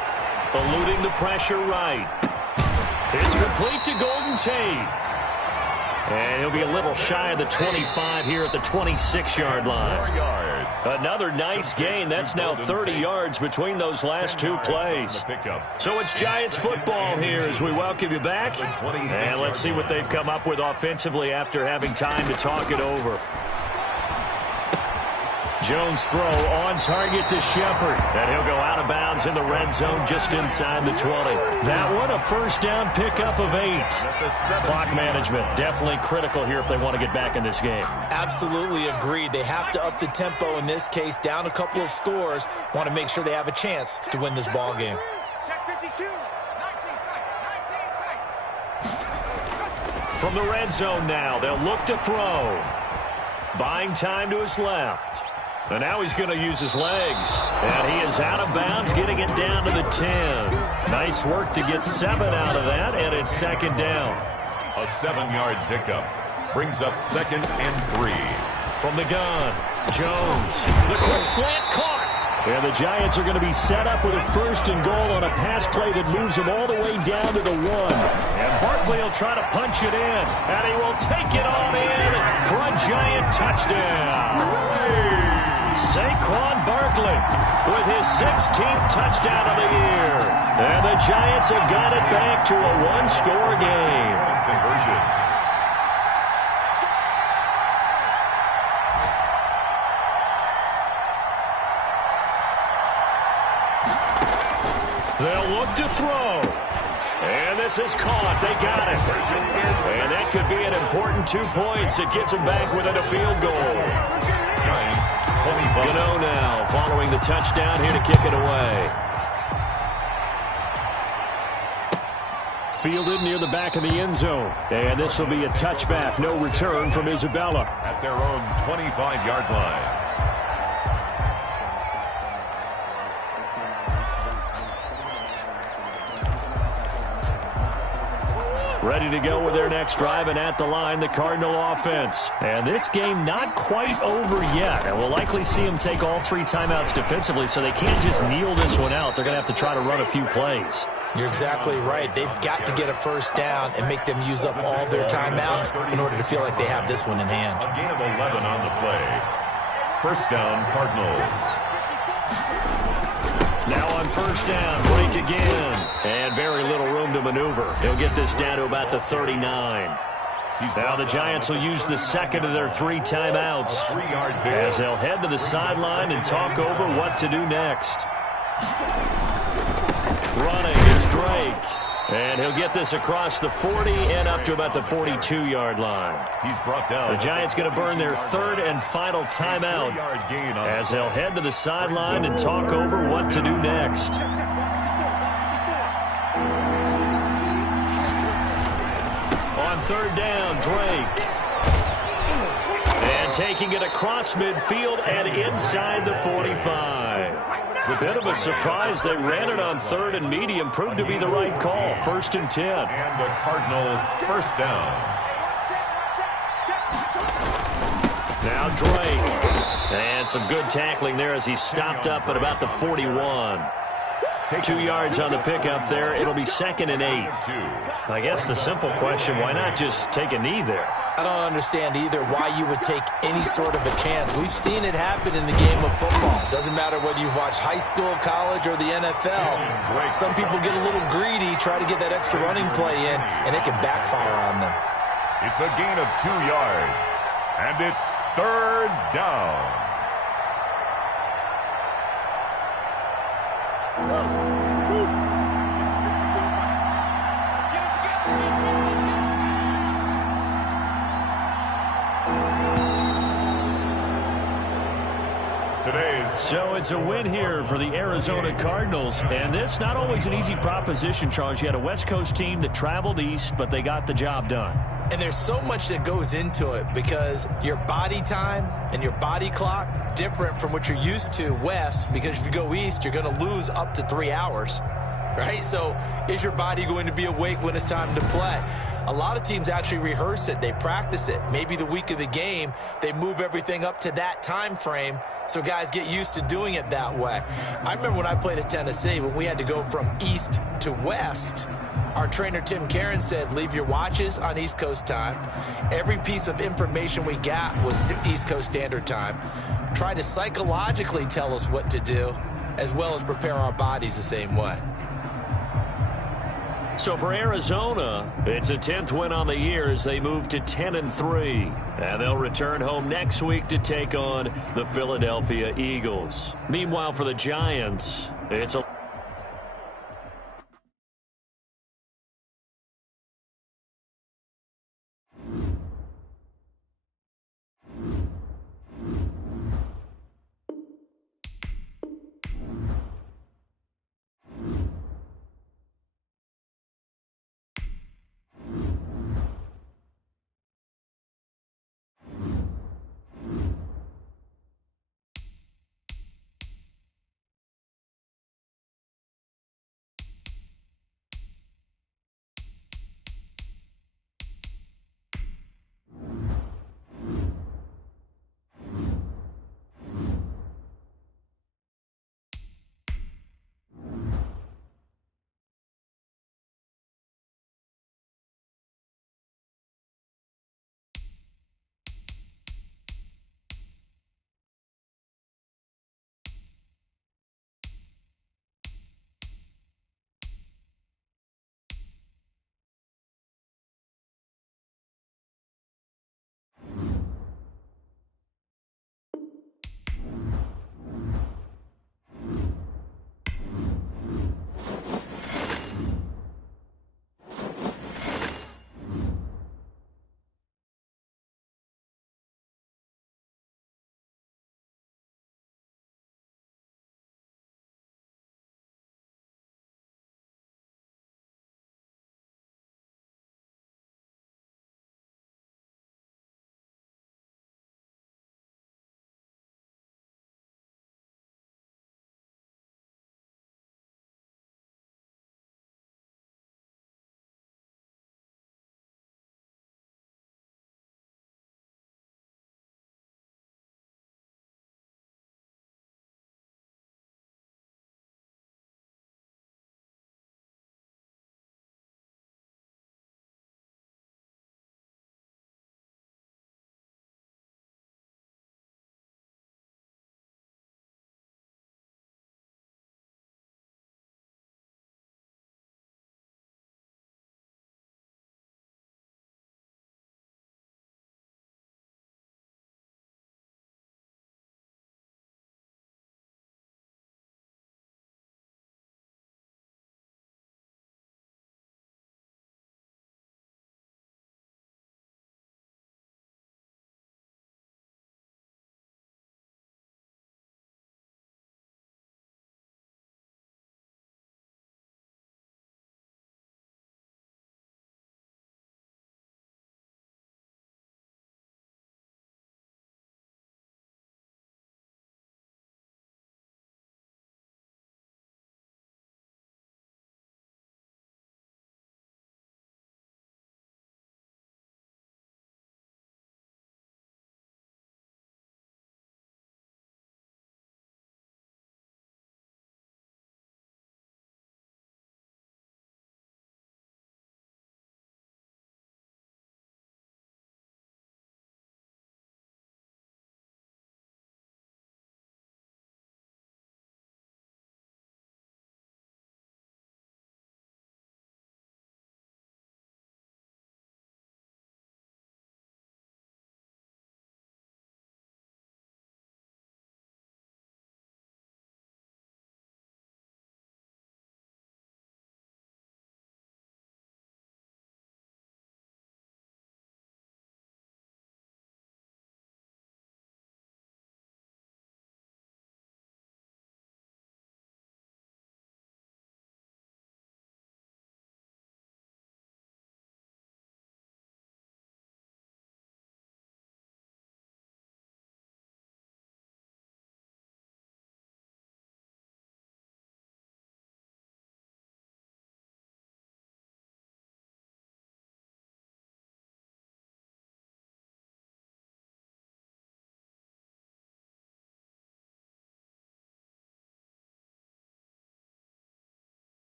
eluding the pressure right. It's complete to Golden Tate. And he'll be a little shy of the 25 here at the 26-yard line. 4 yards. Another nice gain. That's now 30 yards between those last 2 plays. So it's Giants football here as we welcome you back. And let's see what they've come up with offensively after having time to talk it over. Jones throw on target to Shepard. And he'll go out of bounds in the red zone just inside the 20. That one a first down pickup of 8. Clock management definitely critical here if they want to get back in this game. Absolutely agreed. They have to up the tempo in this case, down a couple of scores. Want to make sure they have a chance to win this ball game. From the red zone now, they'll look to throw. Buying time to his left. And now he's going to use his legs. And he is out of bounds, getting it down to the 10. Nice work to get 7 out of that, and it's second down. A 7-yard pickup brings up 2nd and 3. From the gun, Jones. The quick slant caught. And the Giants are going to be set up with a 1st and goal on a pass play that moves them all the way down to the 1. And Barkley will try to punch it in. And he will take it on in for a Giant touchdown. Saquon Barkley with his 16th touchdown of the year. And the Giants have got it back to a 1-score game. Conversion. They'll look to throw. And this is caught. They got it. And that could be an important 2 points. It gets them back within a field goal. Giants, 25. Gano now following the touchdown here to kick it away. Fielded near the back of the end zone. And this will be a touchback. No return from Isabella. At their own 25-yard line. Ready to go with their next drive, and at the line, the Cardinal offense. And this game not quite over yet. And we'll likely see them take all 3 timeouts defensively, so they can't just kneel this one out. They're going to have to try to run a few plays. You're exactly right. They've got to get a 1st down and make them use up all their timeouts in order to feel like they have this one in hand. A gain of 11 on the play. 1st down, Cardinals. Now on 1st down, break again. And very little room to maneuver. He'll get this down to about the 39. Now the Giants will use the 2nd of their 3 timeouts as they'll head to the sideline and talk over what to do next. Running is Drake. And he'll get this across the 40 and up to about the 42-yard line. He's brought down. The Giants going to burn their 3rd and final timeout as they'll head to the sideline and talk over what to do next. On 3rd down, Drake. And taking it across midfield and inside the 45. A bit of a surprise. They ran it on 3rd and medium. Proved to be the right call. 1st and 10. And the Cardinals 1st down. Now Drake. And some good tackling there as he stopped up at about the 41. 2 yards on the pickup there. It'll be 2nd and 8. I guess the simple question, why not just take a knee there? I don't understand either why you would take any sort of a chance. We've seen it happen in the game of football. Doesn't matter whether you've watched high school, college, or the NFL. Some people get a little greedy, try to get that extra running play in, and it can backfire on them. It's a gain of 2 yards, and it's 3rd down. So it's a win here for the Arizona Cardinals. And this not always an easy proposition, Charles. You had a West Coast team that traveled east, but they got the job done. And there's so much that goes into it because your body time and your body clock different from what you're used to west, because if you go east, you're going to lose up to 3 hours, right? So is your body going to be awake when it's time to play? A lot of teams actually rehearse it. They practice it. Maybe the week of the game, they move everything up to that time frame so guys get used to doing it that way. I remember when I played at Tennessee, when we had to go from east to west, our trainer Tim Karen said, leave your watches on East Coast time. Every piece of information we got was East Coast Standard Time. Try to psychologically tell us what to do, as well as prepare our bodies the same way. So for Arizona, it's a 10th win on the year as they move to 10-3. And they'll return home next week to take on the Philadelphia Eagles. Meanwhile, for the Giants, it's a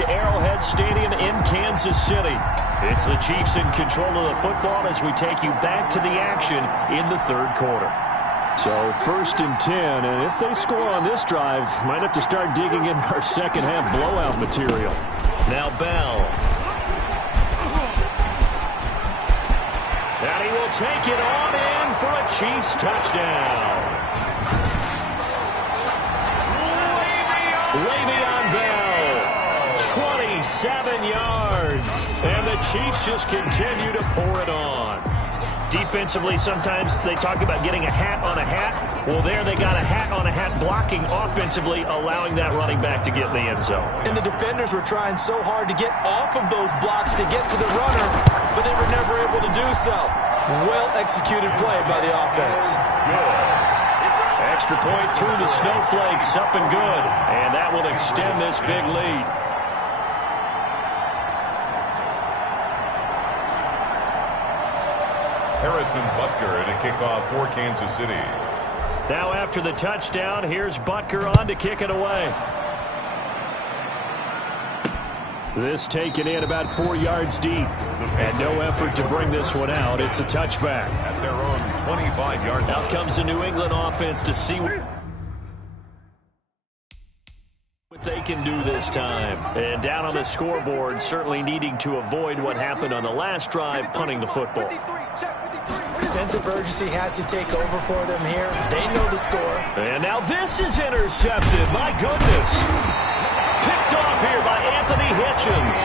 to Arrowhead Stadium in Kansas City. It's the Chiefs in control of the football as we take you back to the action in the third quarter. So 1st and 10, and if they score on this drive, might have to start digging in our second half blowout material. Now Bell. And he will take it on in for a Chiefs touchdown. Le'Veon Bell, 27 yards. And the Chiefs just continue to pour it on. Defensively, sometimes they talk about getting a hat on a hat. Well, there they got a hat on a hat blocking offensively, allowing that running back to get in the end zone. And the defenders were trying so hard to get off of those blocks to get to the runner, but they were never able to do so. Well-executed play by the offense. Extra point through the snowflakes, up and good. And that will extend this big lead. Harrison Butker to kick off for Kansas City. Now after the touchdown, here's Butker on to kick it away. This taken in about 4 yards deep. And no effort to bring this one out. It's a touchback. At their own 25-yard line. Out comes the New England offense to see what they can do this time. And down on the scoreboard, certainly needing to avoid what happened on the last drive, punting the football. Sense of urgency has to take over for them here. They know the score. And now this is intercepted. My goodness. Picked off here by Anthony Hitchens.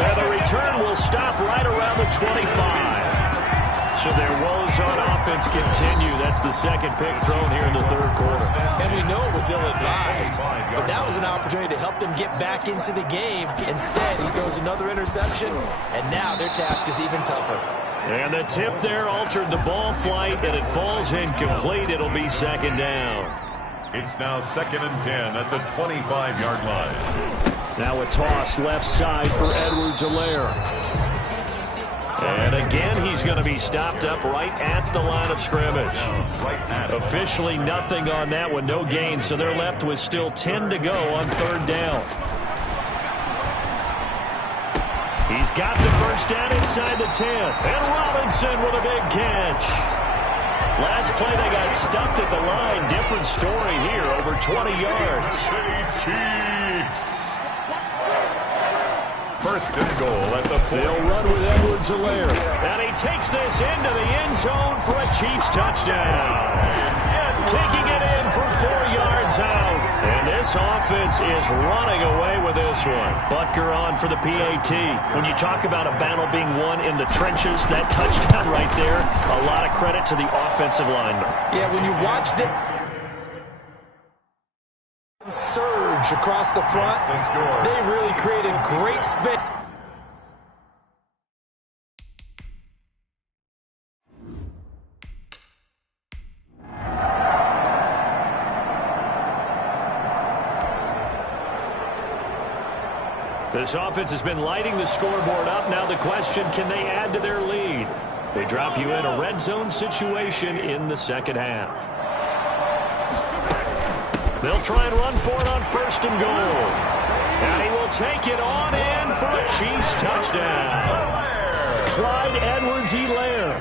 And the return will stop right around the 25. So their woes on offense continue. That's the second pick thrown here in the third quarter. And we know it was ill-advised, but that was an opportunity to help them get back into the game. Instead, he throws another interception, and now their task is even tougher. And the tip there altered the ball flight, and it falls incomplete. It'll be second down. It's now 2nd and 10 at the 25-yard line. Now a toss left side for Edwards-Helaire. And again, he's going to be stopped up right at the line of scrimmage. Officially nothing on that one, no gain, so they're left with still 10 to go on third down. He's got the first down inside the 10. And Robinson with a big catch. Last play, they got stuffed at the line. Different story here, over 20 yards. Chiefs. 1st and goal at the 4. They'll run with Edwards-Helaire. And he takes this into the end zone for a Chiefs touchdown. And taking it in from 4 yards out. And this offense is running away with this one. Butker on for the PAT. When you talk about a battle being won in the trenches, that touchdown right there, a lot of credit to the offensive lineman. Yeah, when you watch them surge across the front, they really created great space. This offense has been lighting the scoreboard up. Now the question, can they add to their lead? They drop you in a red zone situation in the second half. They'll try and run for it on 1st and goal. And he will take it on in for a Chiefs touchdown. Clyde Edwards-Helaire,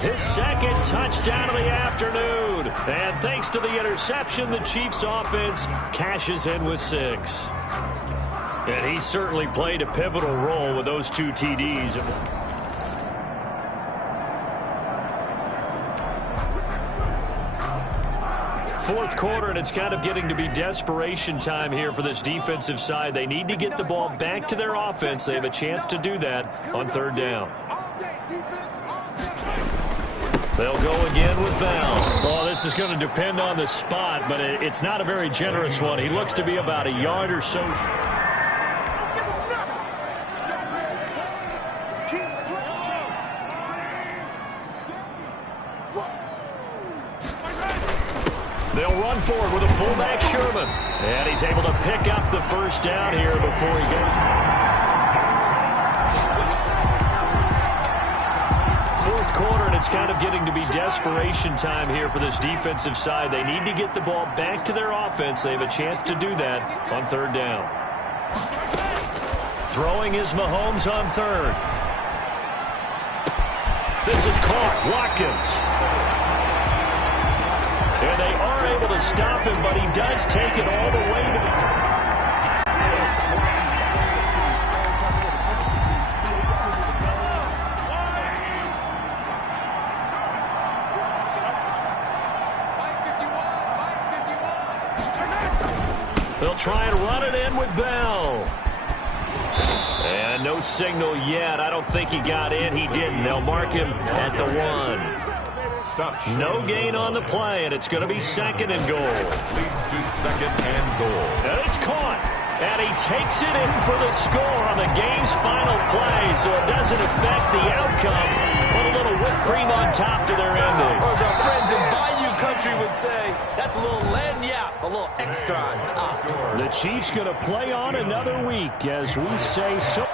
his second touchdown of the afternoon. And thanks to the interception, the Chiefs offense cashes in with 6. And he certainly played a pivotal role with those 2 TDs. Fourth quarter, and it's kind of getting to be desperation time here for this defensive side. They need to get the ball back to their offense. They have a chance to do that on third down. They'll go again with Bell. Oh, this is going to depend on the spot, but it's not a very generous one. He looks to be about a yard or so. They'll run forward with a fullback, Sherman. And he's able to pick up the first down here before he goes. Fourth quarter, and it's kind of getting to be desperation time here for this defensive side. They need to get the ball back to their offense. They have a chance to do that on third down. Throwing is Mahomes on third. This is caught. Watkins. And they are able to stop him, but he does take it all the way to the... They'll try and run it in with Bell. And no signal yet. I don't think he got in. He didn't. They'll mark him at the 1. Stop. No gain on the play, and it's going to be second and goal. Leads to second and goal. And it's caught. And he takes it in for the score on the game's final play, so it doesn't affect the outcome. But a little whipped cream on top to their ending. Or as our friends in Bayou Country would say, that's a little lagniappe, a little extra on top. The Chiefs going to play on another week, as we say so.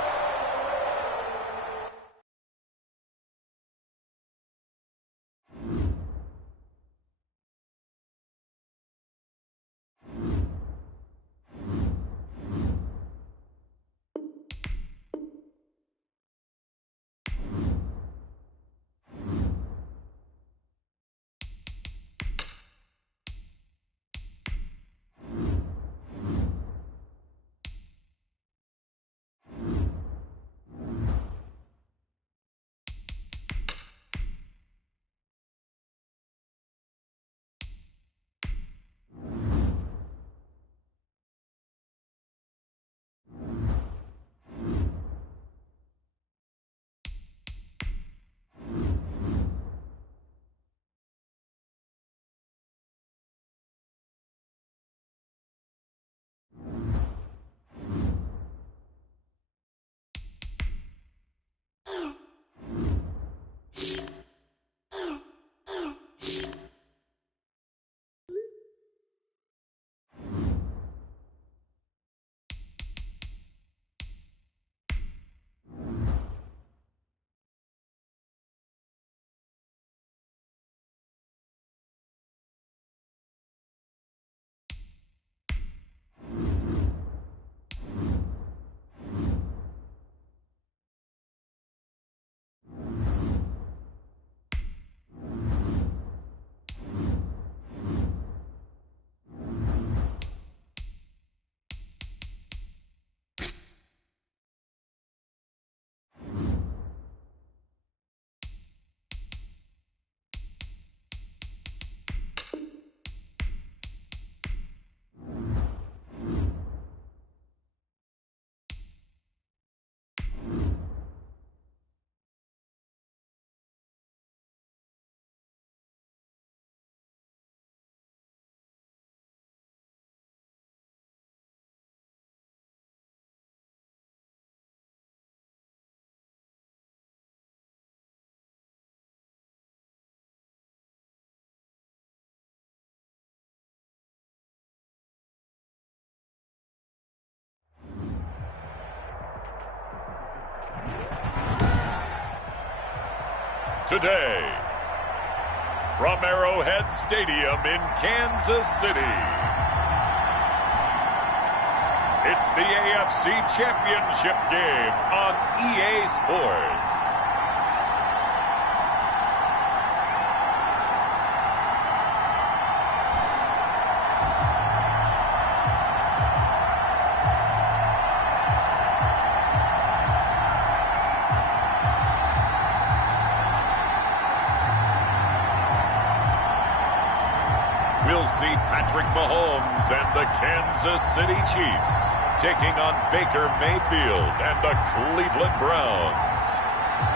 Today, from Arrowhead Stadium in Kansas City, it's the AFC Championship game on EA Sports. We'll see Patrick Mahomes and the Kansas City Chiefs taking on Baker Mayfield and the Cleveland Browns.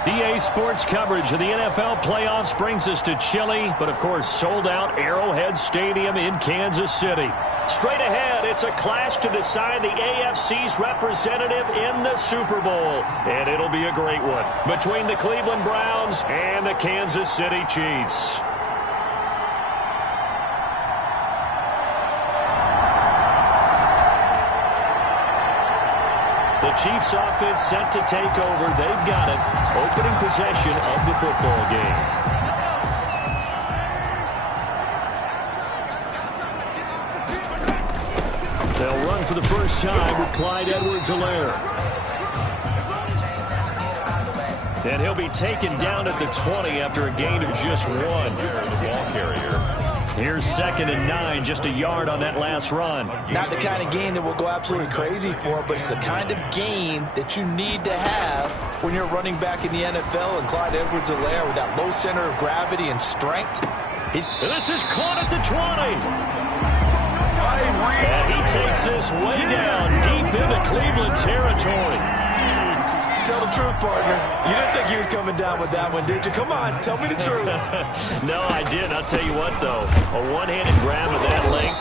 EA Sports coverage of the NFL playoffs brings us to chilly, but of course sold out Arrowhead Stadium in Kansas City. Straight ahead, it's a clash to decide the AFC's representative in the Super Bowl. And it'll be a great one between the Cleveland Browns and the Kansas City Chiefs. The Chiefs offense set to take over. They've got it. Opening possession of the football game. They'll run for the first time with Clyde Edwards-Helaire. And he'll be taken down at the 20 after a gain of just 1. The ball carrier. Here's 2nd and 9, just a yard on that last run. Not the kind of gain that we'll go absolutely crazy for, but it's the kind of gain that you need to have when you're running back in the NFL. And Clyde Edwards-Helaire with that low center of gravity and strength. This is caught at the 20. And he takes this way down, deep into Cleveland territory. Tell the truth, partner. You didn't think he was coming down with that one, did you? Come on, tell me the truth. No, I did. I'll tell you what, though. A one-handed grab of that length.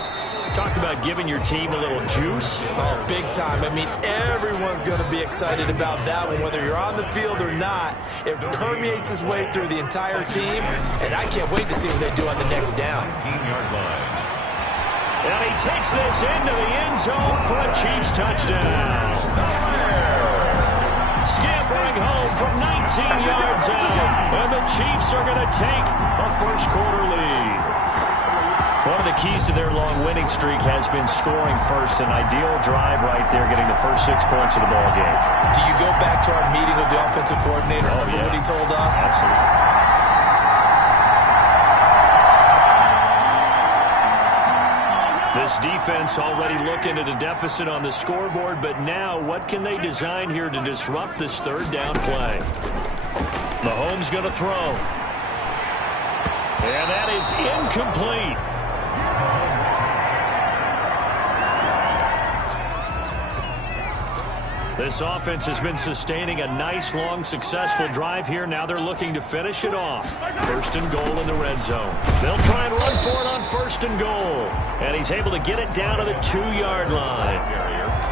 Talk about giving your team a little juice. Oh, big time. I mean, everyone's going to be excited about that one, whether you're on the field or not. It permeates its way through the entire team, and I can't wait to see what they do on the next down. 19-yard line. And he takes this into the end zone for a Chiefs touchdown. Scampering home from 19 yards out. And the Chiefs are going to take a first-quarter lead. One of the keys to their long winning streak has been scoring first. An ideal drive right there, getting the first 6 points of the ball game. Do you go back to our meeting with the offensive coordinator? Oh, yeah. What he told us? Absolutely. This defense already looking at a deficit on the scoreboard, but now what can they design here to disrupt this third down play? Mahomes going to throw. And that is incomplete. This offense has been sustaining a nice, long, successful drive here. Now they're looking to finish it off. 1st and goal in the red zone. They'll try and run for it on 1st and goal. And he's able to get it down to the 2-yard line.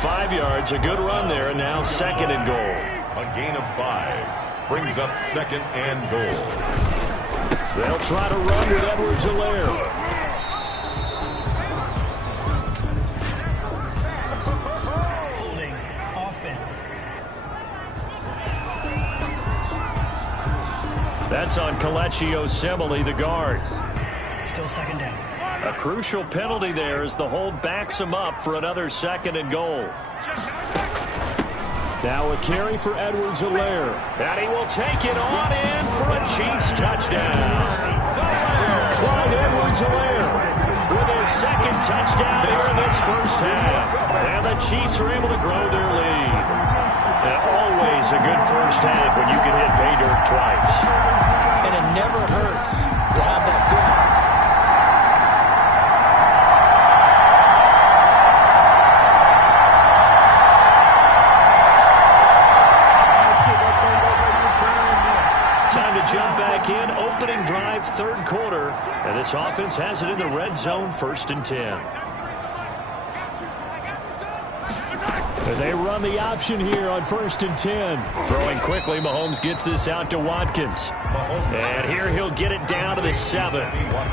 5 yards, a good run there, and now 2nd and goal. A gain of 5 brings up 2nd and goal. They'll try to run with Edwards-Helaire. That's on Kelechi Osemele, the guard. Still 2nd down. A crucial penalty there as the hold backs him up for another 2nd and goal. Now a carry for Edwards-Helaire. And he will take it on in for a Chiefs touchdown. Clyde Edwards-Helaire with his 2nd touchdown here in this first half. And the Chiefs are able to grow their lead. And always a good first half when you can hit pay dirt twice. And it never hurts to have that good. Time to jump back in. Opening drive, 3rd quarter. And this offense has it in the red zone, 1st and 10. And they run the option here on 1st and 10. Throwing quickly, Mahomes gets this out to Watkins. And here he'll get it down to the 7.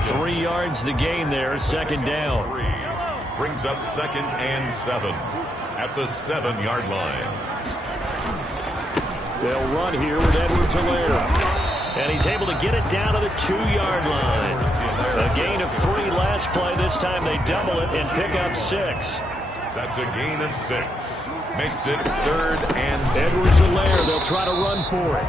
3 yards the gain there, 2nd down. Brings up 2nd and 7 at the 7-yard line. They'll run here with Edwards-Helaire. And he's able to get it down to the 2-yard line. A gain of 3 last play. This time they double it and pick up 6. That's a gain of 6. Makes it 3rd and Edwards-Helaire, they'll try to run for it.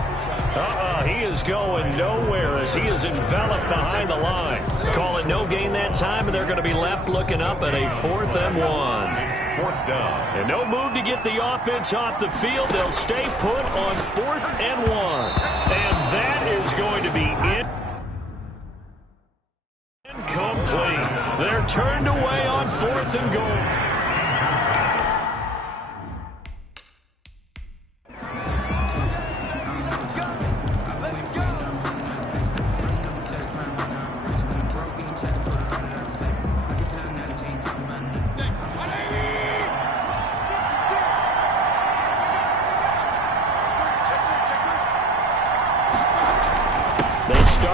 He is going nowhere as he is enveloped behind the line. Call it no gain that time, and they're going to be left looking up at a 4th and 1. 4th down. And no move to get the offense off the field. They'll stay put on 4th and 1. And that is going to be incomplete. They're turned away on 4th and goal.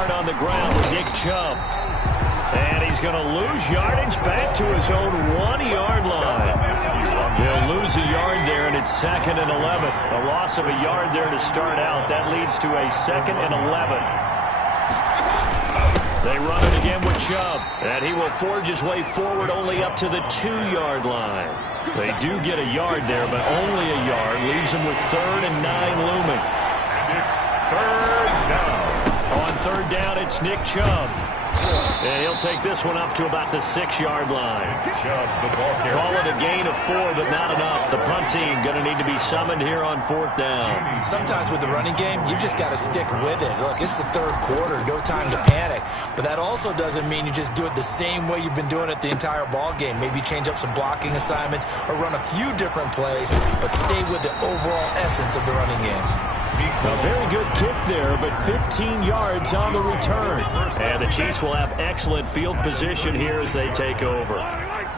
On the ground with Nick Chubb. And he's going to lose yardage back to his own 1-yard line. He'll lose a yard there, and it's 2nd and 11. A loss of a yard there to start out. That leads to a 2nd and 11. They run it again with Chubb. And he will forge his way forward only up to the 2-yard line. They do get a yard there, but only a yard. Leaves him with 3rd and 9 looming. And it's third down. On third down, it's Nick Chubb. And he'll take this one up to about the 6-yard line. Chubb, the ball carrier. Call it a gain of 4, but not enough. The punt team going to need to be summoned here on fourth down. Sometimes with the running game, you've just got to stick with it. Look, it's the third quarter. No time to panic. But that also doesn't mean you just do it the same way you've been doing it the entire ball game. Maybe change up some blocking assignments or run a few different plays, but stay with the overall essence of the running game. A very good kick there, but 15 yards on the return. And the Chiefs will have excellent field position here as they take over.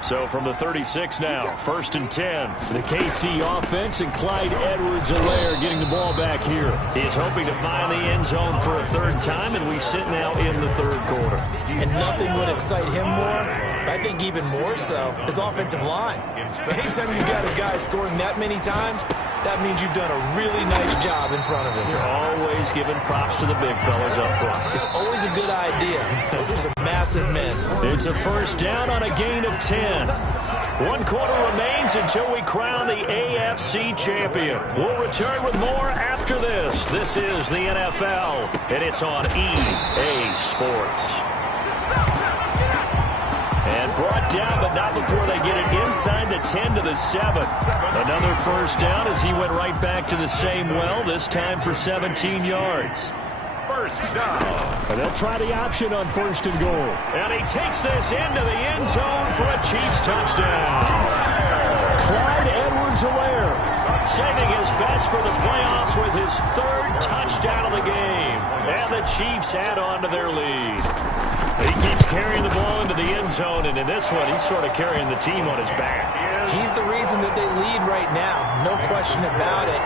So from the 36 now, 1st and 10. The KC offense and Clyde Edwards-Helaire getting the ball back here. He is hoping to find the end zone for a third time, and we sit now in the third quarter. And nothing would excite him more, but I think even more so, his offensive line. Anytime you've got a guy scoring that many times, that means you've done a really nice job in front of him. You're always giving props to the big fellas up front. It's always a good idea. Those are some massive men. It's a first down on a gain of 10. 1 quarter remains until we crown the AFC champion. We'll return with more after this. This is the NFL, and it's on EA Sports. And brought down, but not before they get it inside the 10 to the 7. Another first down as he went right back to the same well, this time for 17 yards. First down. And they'll try the option on 1st and goal. And he takes this into the end zone for a Chiefs touchdown. Clyde Edwards-Helaire Saving his best for the playoffs with his 3rd touchdown of the game. And the Chiefs add on to their lead. He keeps carrying the ball into the end zone, and in this one, he's sort of carrying the team on his back. He's the reason that they lead right now, no question about it.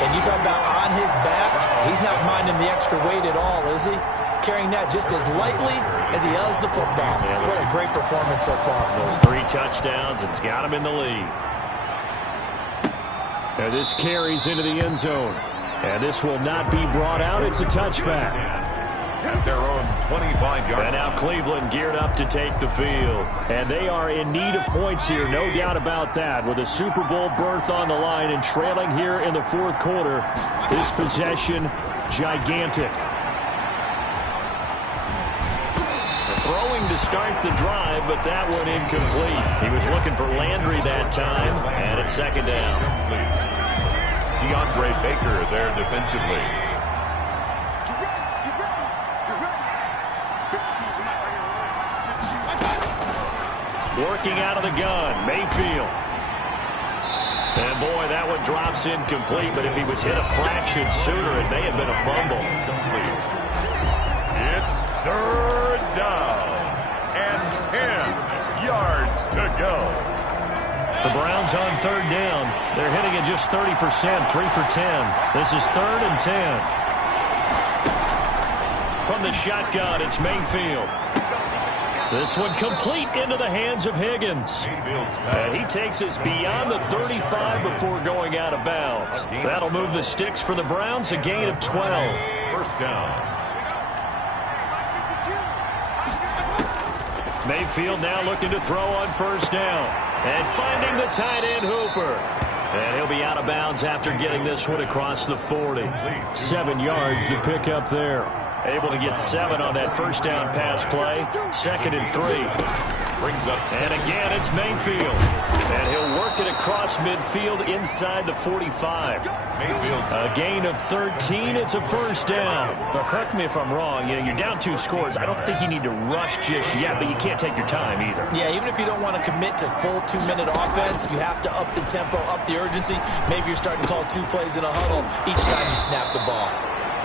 And you talk about on his back, he's not minding the extra weight at all, is he? Carrying that just as lightly as he does the football. What a great performance so far. Those 3 touchdowns, it's got him in the lead. And this carries into the end zone. And this will not be brought out. It's a touchback. At their own 25-yard. And now Cleveland geared up to take the field. And they are in need of points here, no doubt about that. With a Super Bowl berth on the line and trailing here in the 4th quarter, this possession gigantic. Throwing to start the drive, but that one incomplete. He was looking for Landry that time, and it's 2nd down. DeAndre Baker there defensively. Working out of the gun, Mayfield. And boy, that one drops incomplete, but if he was hit a fraction sooner, it may have been a fumble. It's 3rd down and 10 yards to go. The Browns on 3rd down. They're hitting at just 30%, 3 for 10. This is 3rd and 10. From the shotgun, it's Mayfield. This one complete into the hands of Higgins. And he takes us beyond the 35 before going out of bounds. That'll move the sticks for the Browns, a gain of 12. First down. Mayfield now looking to throw on 1st down. And finding the tight end Hooper. And he'll be out of bounds after getting this one across the 40. 7 yards the pickup there. Able to get 7 on that first down pass play. 2nd and 3. Brings up. And again, it's Mayfield. And he'll work it across midfield inside the 45. Mayfield. A gain of 13. It's a first down. But correct me if I'm wrong. You know, you're down 2 scores. I don't think you need to rush just yet, but you can't take your time either. Yeah, even if you don't want to commit to full 2-minute offense, you have to up the tempo, up the urgency. Maybe you're starting to call 2 plays in a huddle each time you snap the ball.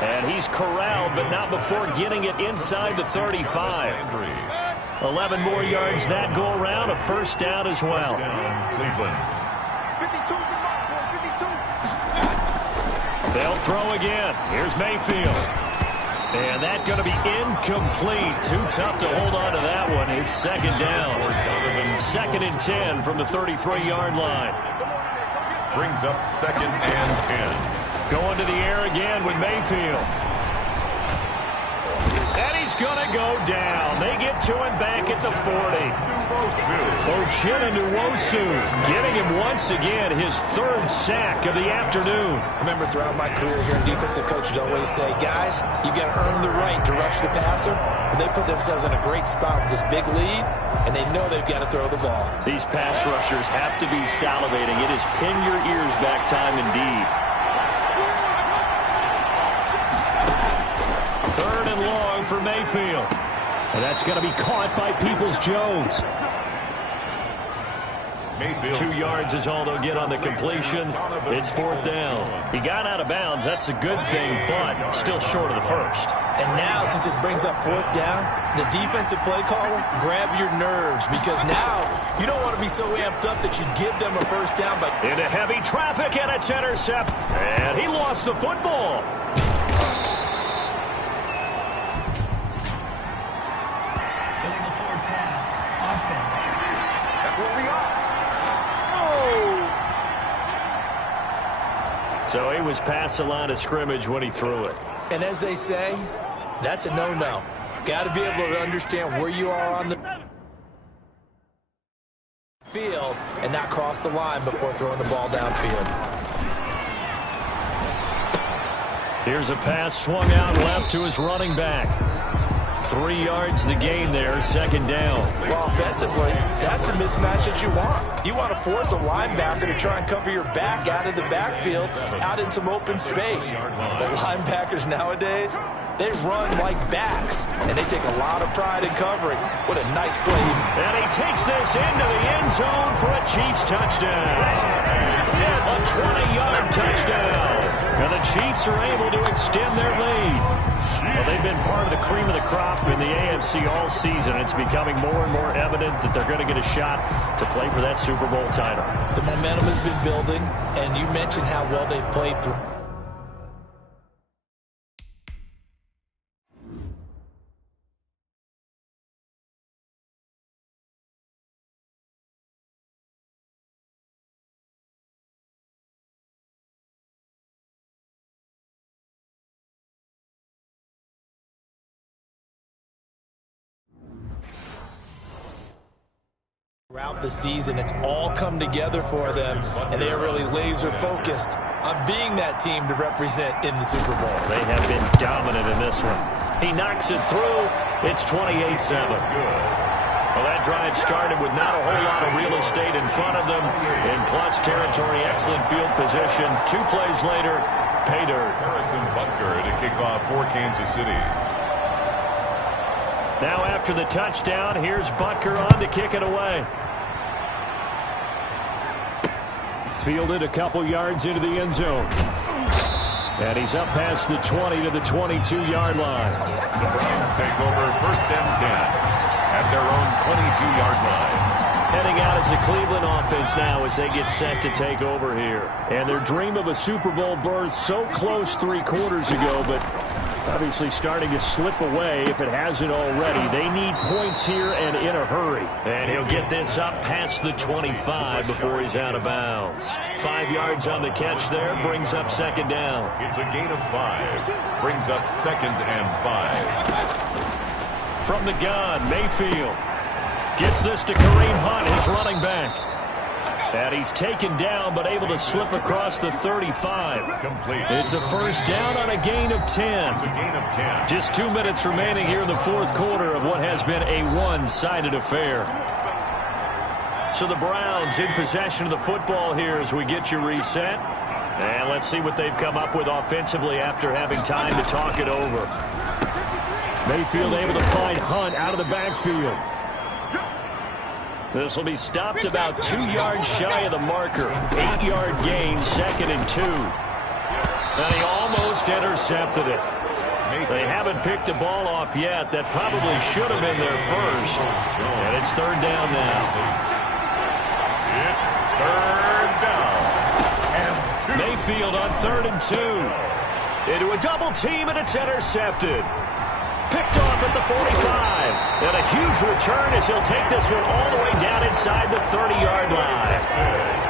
And he's corralled, but not before getting it inside the 35. 11 more yards that go around, a first down as well. Cleveland. They'll throw again. Here's Mayfield. And that's going to be incomplete. Too tough to hold on to that one. It's 2nd down. 2nd and 10 from the 33-yard line. Brings up 2nd and 10. Going to the air again with Mayfield. And he's going to go down. They get to him back at the 40. Nwosu getting him once again his third sack of the afternoon. I remember throughout my career here in defensive coaches always say, guys, you got to earn the right to rush the passer. But they put themselves in a great spot with this big lead, and they know they've got to throw the ball. These pass rushers have to be salivating. It is pin your ears back time indeed. Third and long for Mayfield. And that's going to be caught by Peoples-Jones. 2 yards is all they'll get on the completion. It's fourth down. He got out of bounds. That's a good thing, but still short of the first. And now, since this brings up fourth down, the defensive play caller, grab your nerves, because now you don't want to be so amped up that you give them a first down. But into heavy traffic, and it's intercept. And he lost the football. Illegal forward pass. Offense. That will be off. So he was past the line of scrimmage when he threw it. And as they say, that's a no-no. Got to be able to understand where you are on the field and not cross the line before throwing the ball downfield. Here's a pass swung out left to his running back. 3 yards the gain there, second down. Well, offensively, that's the mismatch that you want. You want to force a linebacker to try and cover your back out of the backfield, out in some open space. The linebackers nowadays, they run like backs, and they take a lot of pride in covering. What a nice play. And he takes this into the end zone for a Chiefs touchdown. A 20-yard touchdown. And the Chiefs are able to extend their lead. Well, they've been part of the cream of the crop in the AFC all season. It's becoming more and more evident that they're going to get a shot to play for that Super Bowl title. The momentum has been building, and you mentioned how well they've played. Throughout the season, it's all come together for them, and they are really laser-focused on being that team to represent in the Super Bowl. They have been dominant in this one. He knocks it through. It's 28-7. Well, that drive started with not a whole lot of real estate in front of them. In clutch territory, excellent field position. 2 plays later, pay dirt. Harrison Butker to kick off for Kansas City. Now after the touchdown, here's Butker on to kick it away. Fielded a couple yards into the end zone. And he's up past the 20 to the 22-yard line. The Browns take over first and 10 at their own 22-yard line. Heading out as the Cleveland offense now as they get set to take over here. And their dream of a Super Bowl berth so close 3 quarters ago, but obviously starting to slip away if it hasn't already. They need points here and in a hurry. And he'll get this up past the 25 before he's out of bounds. 5 yards on the catch there, brings up second down. It's a gain of 5, brings up second and 5. From the gun, Mayfield gets this to Kareem Hunt, his running back. And he's taken down, but able to slip across the 35. Complete. It's a first down on a gain of 10. It's a gain of 10. Just 2 minutes remaining here in the fourth quarter of what has been a one-sided affair. So the Browns in possession of the football here as we get you reset. And let's see what they've come up with offensively after having time to talk it over. Mayfield able to find Hunt out of the backfield. This will be stopped about 2 yards shy of the marker. 8-yard gain, second and 2. And he almost intercepted it. They haven't picked a ball off yet. That probably should have been their first. And it's third down now. It's third down. And 2. Mayfield on 3rd and 2. Into a double team, and it's intercepted. Picked off at the 45. And a huge return as he'll take this one all the way down inside the 30-yard line.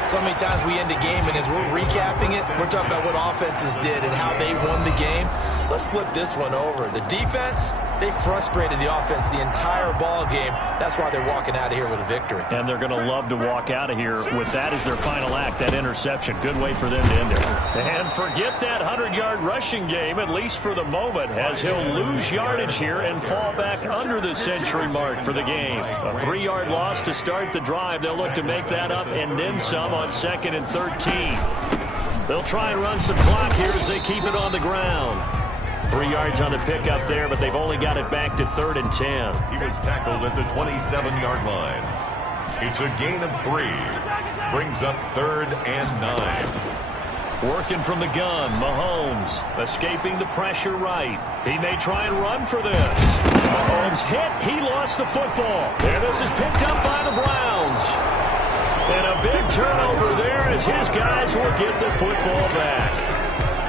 So many times we end a game, and as we're recapping it, we're talking about what offenses did and how they won the game. Let's flip this one over. The defense, They frustrated the offense the entire ball game. That's why they're walking out of here with a victory. And they're going to love to walk out of here with that as their final act, that interception. Good way for them to end it. And forget that 100-yard rushing game, at least for the moment, as he'll lose yardage here and fall back under the century mark for the game. A 3-yard loss to start the drive. They'll look to make that up and then some on 2nd and 13. They'll try and run some clock here as they keep it on the ground. 3 yards on the pickup there, but they've only got it back to 3rd and 10. He was tackled at the 27-yard line. It's a gain of 3. Brings up 3rd and 9. Working from the gun, Mahomes escaping the pressure right. He may try and run for this. Mahomes hit. He lost the football. And this is picked up by the Browns. And a big turnover there as his guys will get the football back.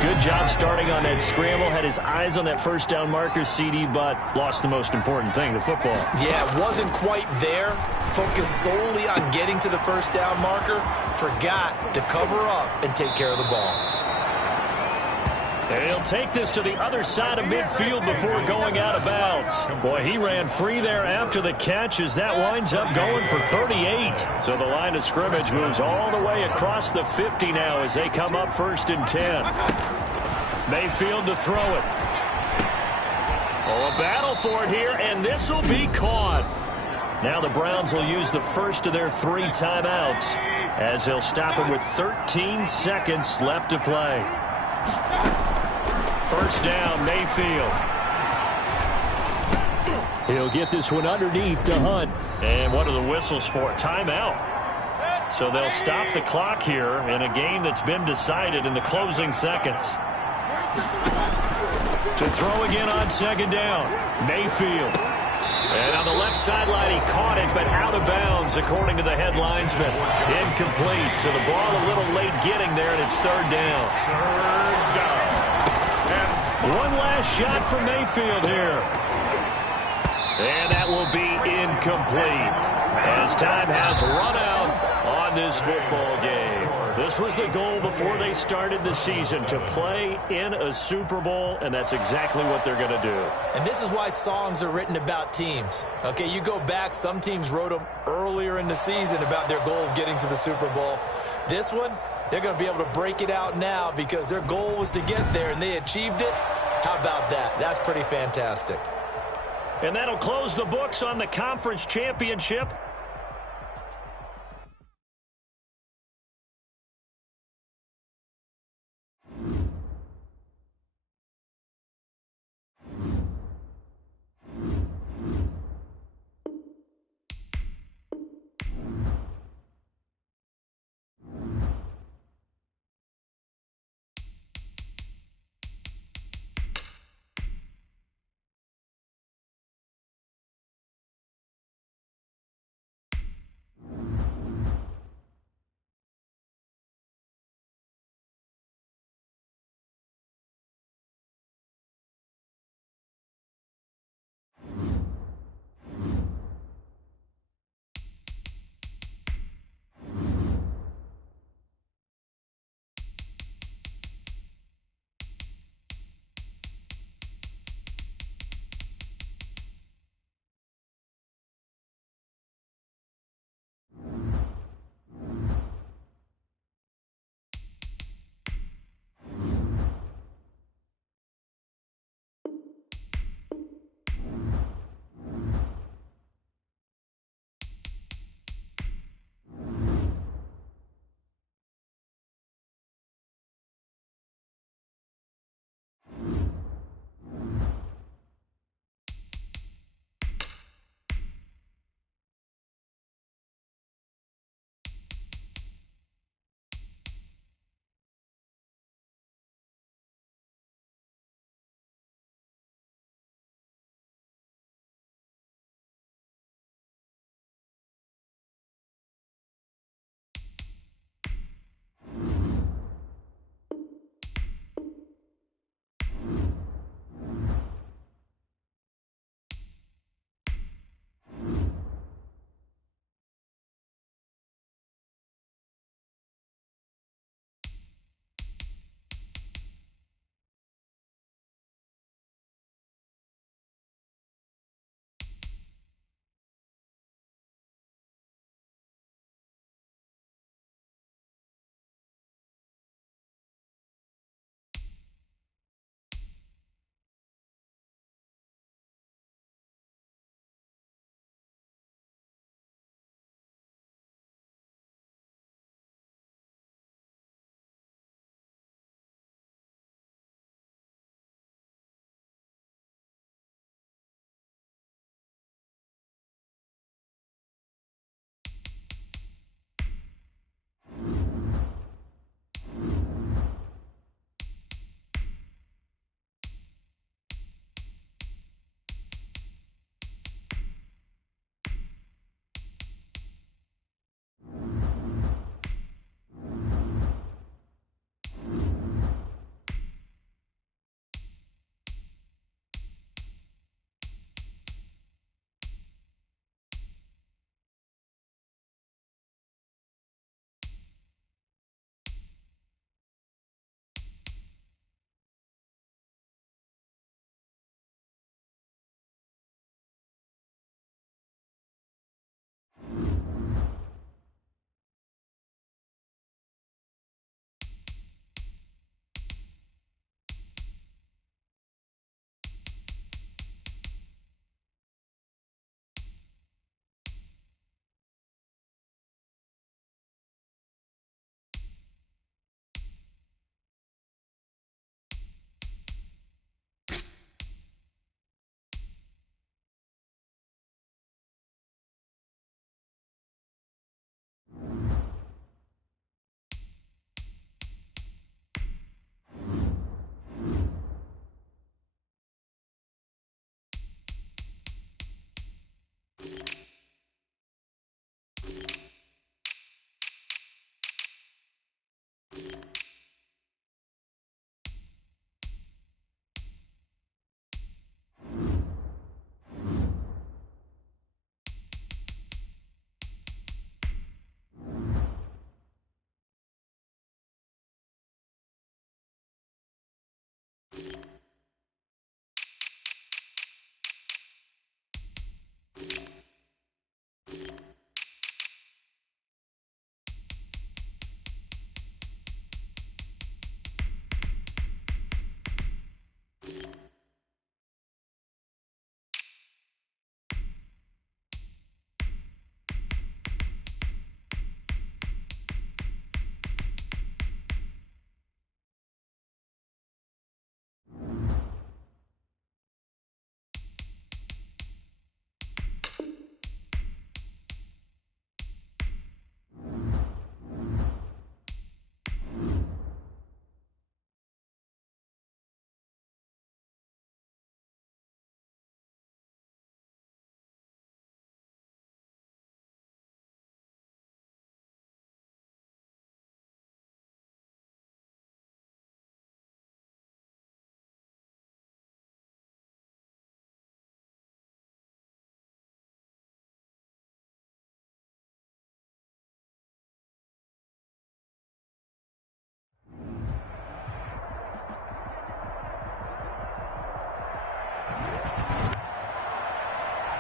Good job starting on that scramble. Had his eyes on that first down marker, CD, but lost the most important thing, the football. Yeah, it wasn't quite there. Focused solely on getting to the first down marker. Forgot to cover up and take care of the ball. And he'll take this to the other side of midfield before going out of bounds. Boy, he ran free there after the catch as that winds up going for 38. So the line of scrimmage moves all the way across the 50 now as they come up 1st and 10. Mayfield to throw it. Oh, a battle for it here, and this will be caught. Now the Browns will use the first of their 3 timeouts as they'll stop it with 13 seconds left to play. First down, Mayfield. He'll get this one underneath to Hunt. And what are the whistles for? Timeout. So they'll stop the clock here in a game that's been decided in the closing seconds. To throw again on 2nd down, Mayfield. And on the left sideline, he caught it, but out of bounds, according to the head linesman. Incomplete. So the ball a little late getting there, and it's 3rd down. One last shot from Mayfield here. And that will be incomplete as time has run out on this football game. This was the goal before they started the season, to play in a Super Bowl, and that's exactly what they're going to do. And this is why songs are written about teams. Okay, you go back, some teams wrote them earlier in the season about their goal of getting to the Super Bowl. This one, they're going to be able to break it out now because their goal was to get there, and they achieved it. How about that? That's pretty fantastic. And that'll close the books on the conference championship.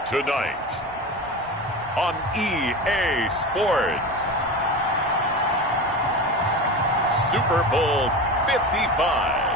Tonight on EA Sports, Super Bowl 55.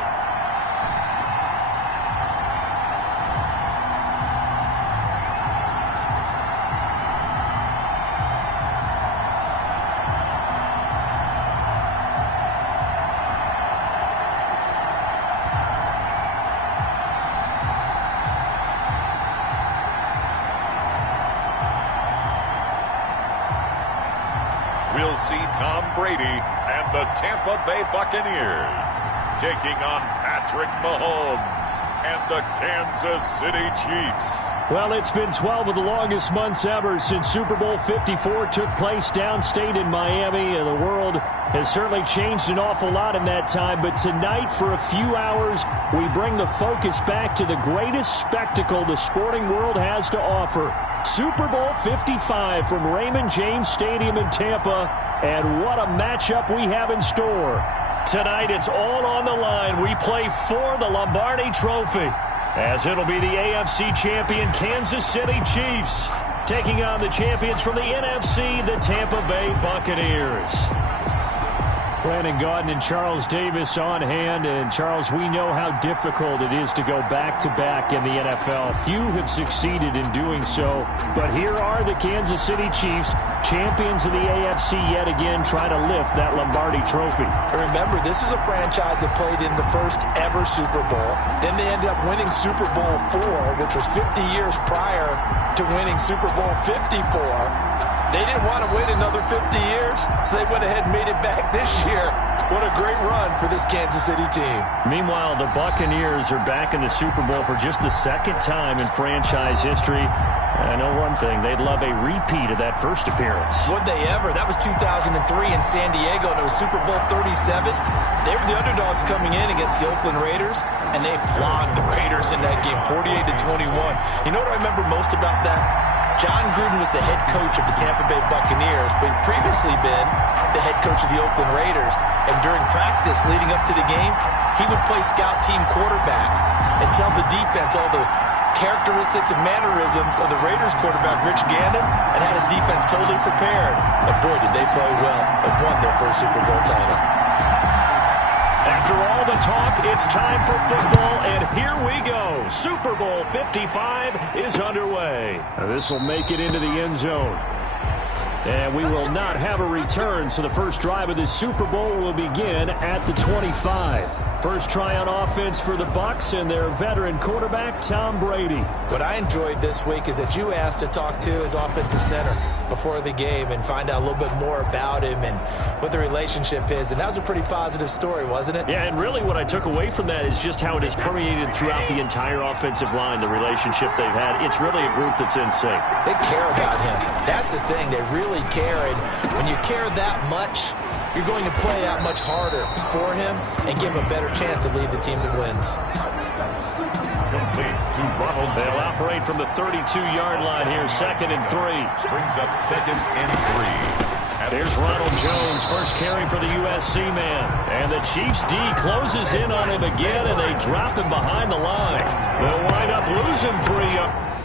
We'll see Tom Brady and the Tampa Bay Buccaneers taking on Patrick Mahomes and the Kansas City Chiefs. Well, it's been 12 of the longest months ever since Super Bowl 54 took place downstate in Miami, and the world has certainly changed an awful lot in that time. But tonight, for a few hours, we bring the focus back to the greatest spectacle the sporting world has to offer. Super Bowl 55 from Raymond James Stadium in Tampa, and what a matchup we have in store. Tonight, it's all on the line. We play for the Lombardi Trophy, as it'll be the AFC champion Kansas City Chiefs taking on the champions from the NFC, the Tampa Bay Buccaneers. Brandon Gaudin and Charles Davis on hand. And, Charles, we know how difficult it is to go back-to-back in the NFL. Few have succeeded in doing so. But here are the Kansas City Chiefs, champions of the AFC yet again, trying to lift that Lombardi Trophy. Remember, this is a franchise that played in the first ever Super Bowl. Then they ended up winning Super Bowl IV, which was 50 years prior to winning Super Bowl 54. They didn't want to wait another 50 years, so they went ahead and made it back this year. What a great run for this Kansas City team. Meanwhile, the Buccaneers are back in the Super Bowl for just the second time in franchise history. I know one thing, they'd love a repeat of that first appearance. Would they ever? That was 2003 in San Diego, and it was Super Bowl 37. They were the underdogs coming in against the Oakland Raiders, and they flogged the Raiders in that game, 48-21. You know what I remember most about that? John Gruden was the head coach of the Tampa Bay Buccaneers, but he'd previously been the head coach of the Oakland Raiders. And during practice leading up to the game, he would play scout team quarterback and tell the defense all the characteristics and mannerisms of the Raiders quarterback, Rich Gannon, and had his defense totally prepared. And boy, did they play well and won their first Super Bowl title. After all the talk, it's time for football, and here we go. Super Bowl 55 is underway. This will make it into the end zone. And we will not have a return, so the first drive of the Super Bowl will begin at the 25. First try on offense for the Bucs and their veteran quarterback, Tom Brady. What I enjoyed this week is that you asked to talk to his offensive center before the game and find out a little bit more about him and what the relationship is. And that was a pretty positive story, wasn't it? Yeah, and really what I took away from that is just how it has permeated throughout the entire offensive line, the relationship they've had. It's really a group that's in sync. They care about him. That's the thing. They really care. And when you care that much, you're going to play that much harder for him and give him a better chance to lead the team to wins. Complete to Ronald. They'll operate from the 32-yard line here, 2nd and 3. Brings up 2nd and 3. There's Ronald Jones, first carry for the USC man. And the Chiefs D closes in on him again, and they drop him behind the line. They'll wind up losing 3.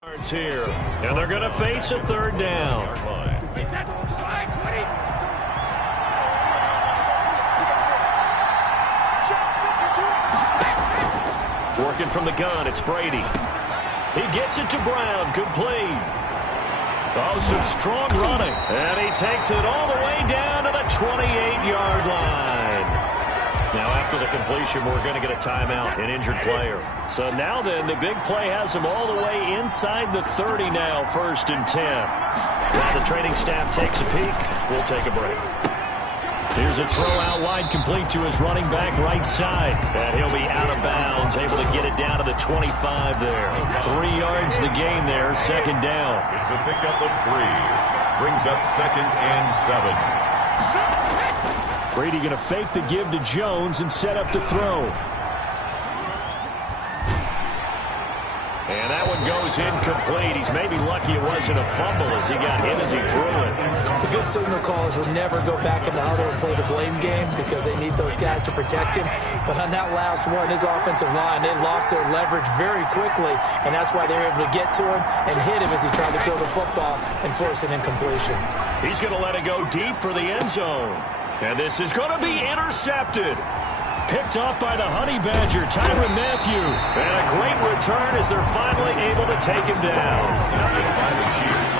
Here, and they're going to face a third down. Working from the gun, it's Brady. He gets it to Brown, complete. Oh, some strong running, and he takes it all the way down to the 28-yard line. Now, after the completion, we're going to get a timeout, an injured player. So now then, the big play has him all the way inside the 30 now, 1st and 10. While the training staff takes a peek, we'll take a break. Here's a throw out wide, complete to his running back right side. And he'll be out of bounds, able to get it down to the 25 there. 3 yards the gain there, 2nd down. It's a pickup of 3. Brings up 2nd and 7. Brady going to fake the give to Jones and set up to throw. And that one goes incomplete. He's maybe lucky it wasn't a fumble as he got hit as he threw it. The good signal callers would never go back in the huddle and play the blame game because they need those guys to protect him. But on that last one, his offensive line, they lost their leverage very quickly, and that's why they were able to get to him and hit him as he tried to throw the football and force an incompletion. He's going to let it go deep for the end zone. And this is going to be intercepted. Picked off by the Honey Badger, Tyrann Mathieu. And a great return as they're finally able to take him down. By the Chiefs.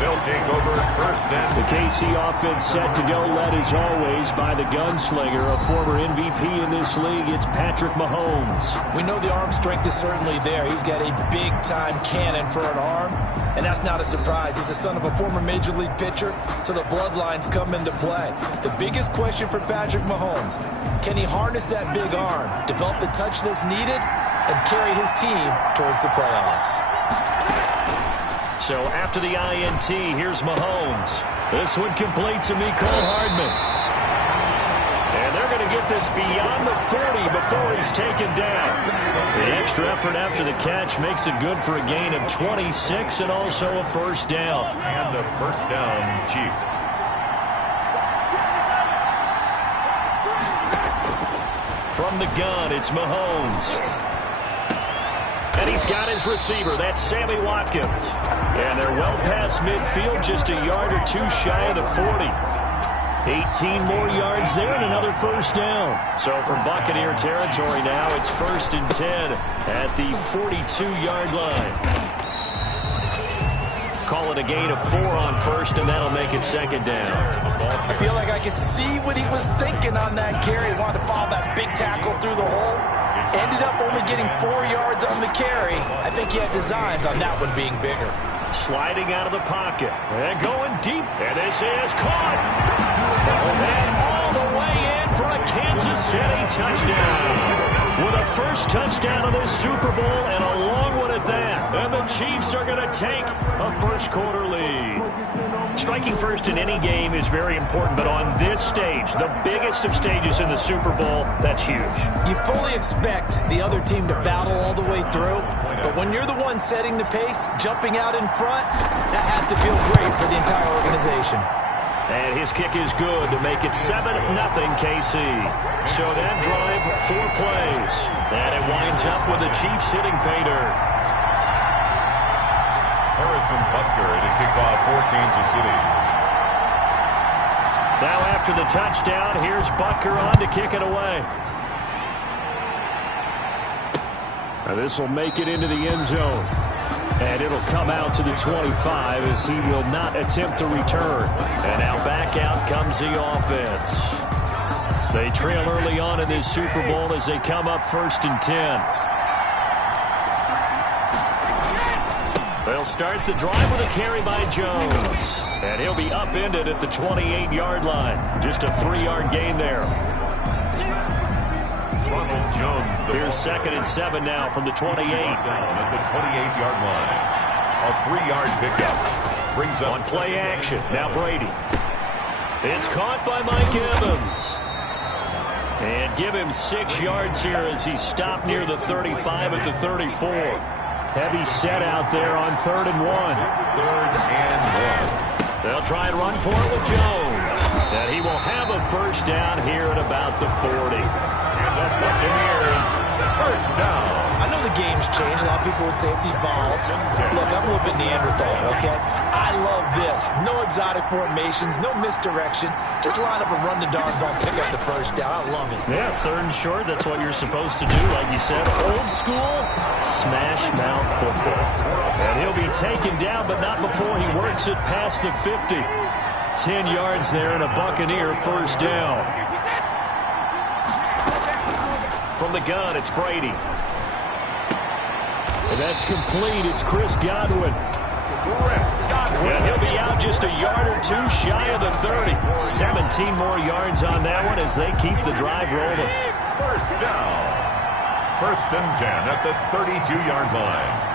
They'll take over 1st and the KC offense set to go, led as always by the gunslinger, a former MVP in this league. It's Patrick Mahomes. We know the arm strength is certainly there. He's got a big-time cannon for an arm, and that's not a surprise. He's the son of a former Major League pitcher, so the bloodlines come into play. The biggest question for Patrick Mahomes, can he harness that big arm, develop the touch that's needed, and carry his team towards the playoffs? So after the INT, here's Mahomes. This one complete to Mecole Hardman. And they're going to get this beyond the 40 before he's taken down. The extra effort after the catch makes it good for a gain of 26 and also a 1st down. And a 1st down, Chiefs. From the gun, it's Mahomes. And he's got his receiver. That's Sammy Watkins. And they're well past midfield, just a yard or 2 shy of the 40. 18 more yards there and another 1st down. So from Buccaneer territory now, it's 1st and 10 at the 42-yard line. Call it a gain of 4 on 1st, and that'll make it 2nd down. I feel like I could see what he was thinking on that carry. He wanted to follow that big tackle through the hole. Ended up only getting 4 yards on the carry. I think he had designs on that one being bigger. Sliding out of the pocket. And going deep. And this is caught. And all the way in for a Kansas City touchdown. With a 1st touchdown of this Super Bowl and a long one at that. And the Chiefs are going to take a 1st quarter lead. Striking first in any game is very important, but on this stage, the biggest of stages in the Super Bowl, that's huge. You fully expect the other team to battle all the way through, but when you're the one setting the pace, jumping out in front, that has to feel great for the entire organization. And his kick is good to make it 7-0 KC. So that drive, 4 plays. And it winds up with the Chiefs hitting pay dirt. Harrison Butker to kick off for Kansas City. Now after the touchdown, here's Butker on to kick it away. Now this will make it into the end zone. And it'll come out to the 25 as he will not attempt to return. And now back out comes the offense. They trail early on in this Super Bowl as they come up 1st and 10. They'll start the drive with a carry by Jones. And he'll be upended at the 28-yard line. Just a 3-yard gain there. Ronald Jones. Here's 2nd and 7 now from the 28. Down at the 28-yard line. A 3-yard pickup. Brings up on play action. Now Brady. It's caught by Mike Evans. And give him 6 yards here as he stopped near the 35 at the 34. Heavy set out there on 3rd and 1. 3rd and 1. They'll try and run for it with Jones. And he will have a 1st down here at about the 40. And the Buccaneers First down. I know the game's changed. A lot of people would say it's evolved. Look, I'm a little bit Neanderthal, okay? I love this. No exotic formations, no misdirection. Just line up and run the darn ball, pick up the first down. I love it. Yeah, third and short, that's what you're supposed to do. Like you said, old school, smash mouth football. And he'll be taken down, but not before he works it past the 50. 10 yards there and a Buccaneer first down. From the gun, it's Brady. And that's complete. It's Chris Godwin. And he'll be out just a yard or two shy of the 30. 17 more yards on that one as they keep the drive rolling. First down. First and 10 at the 32-yard line.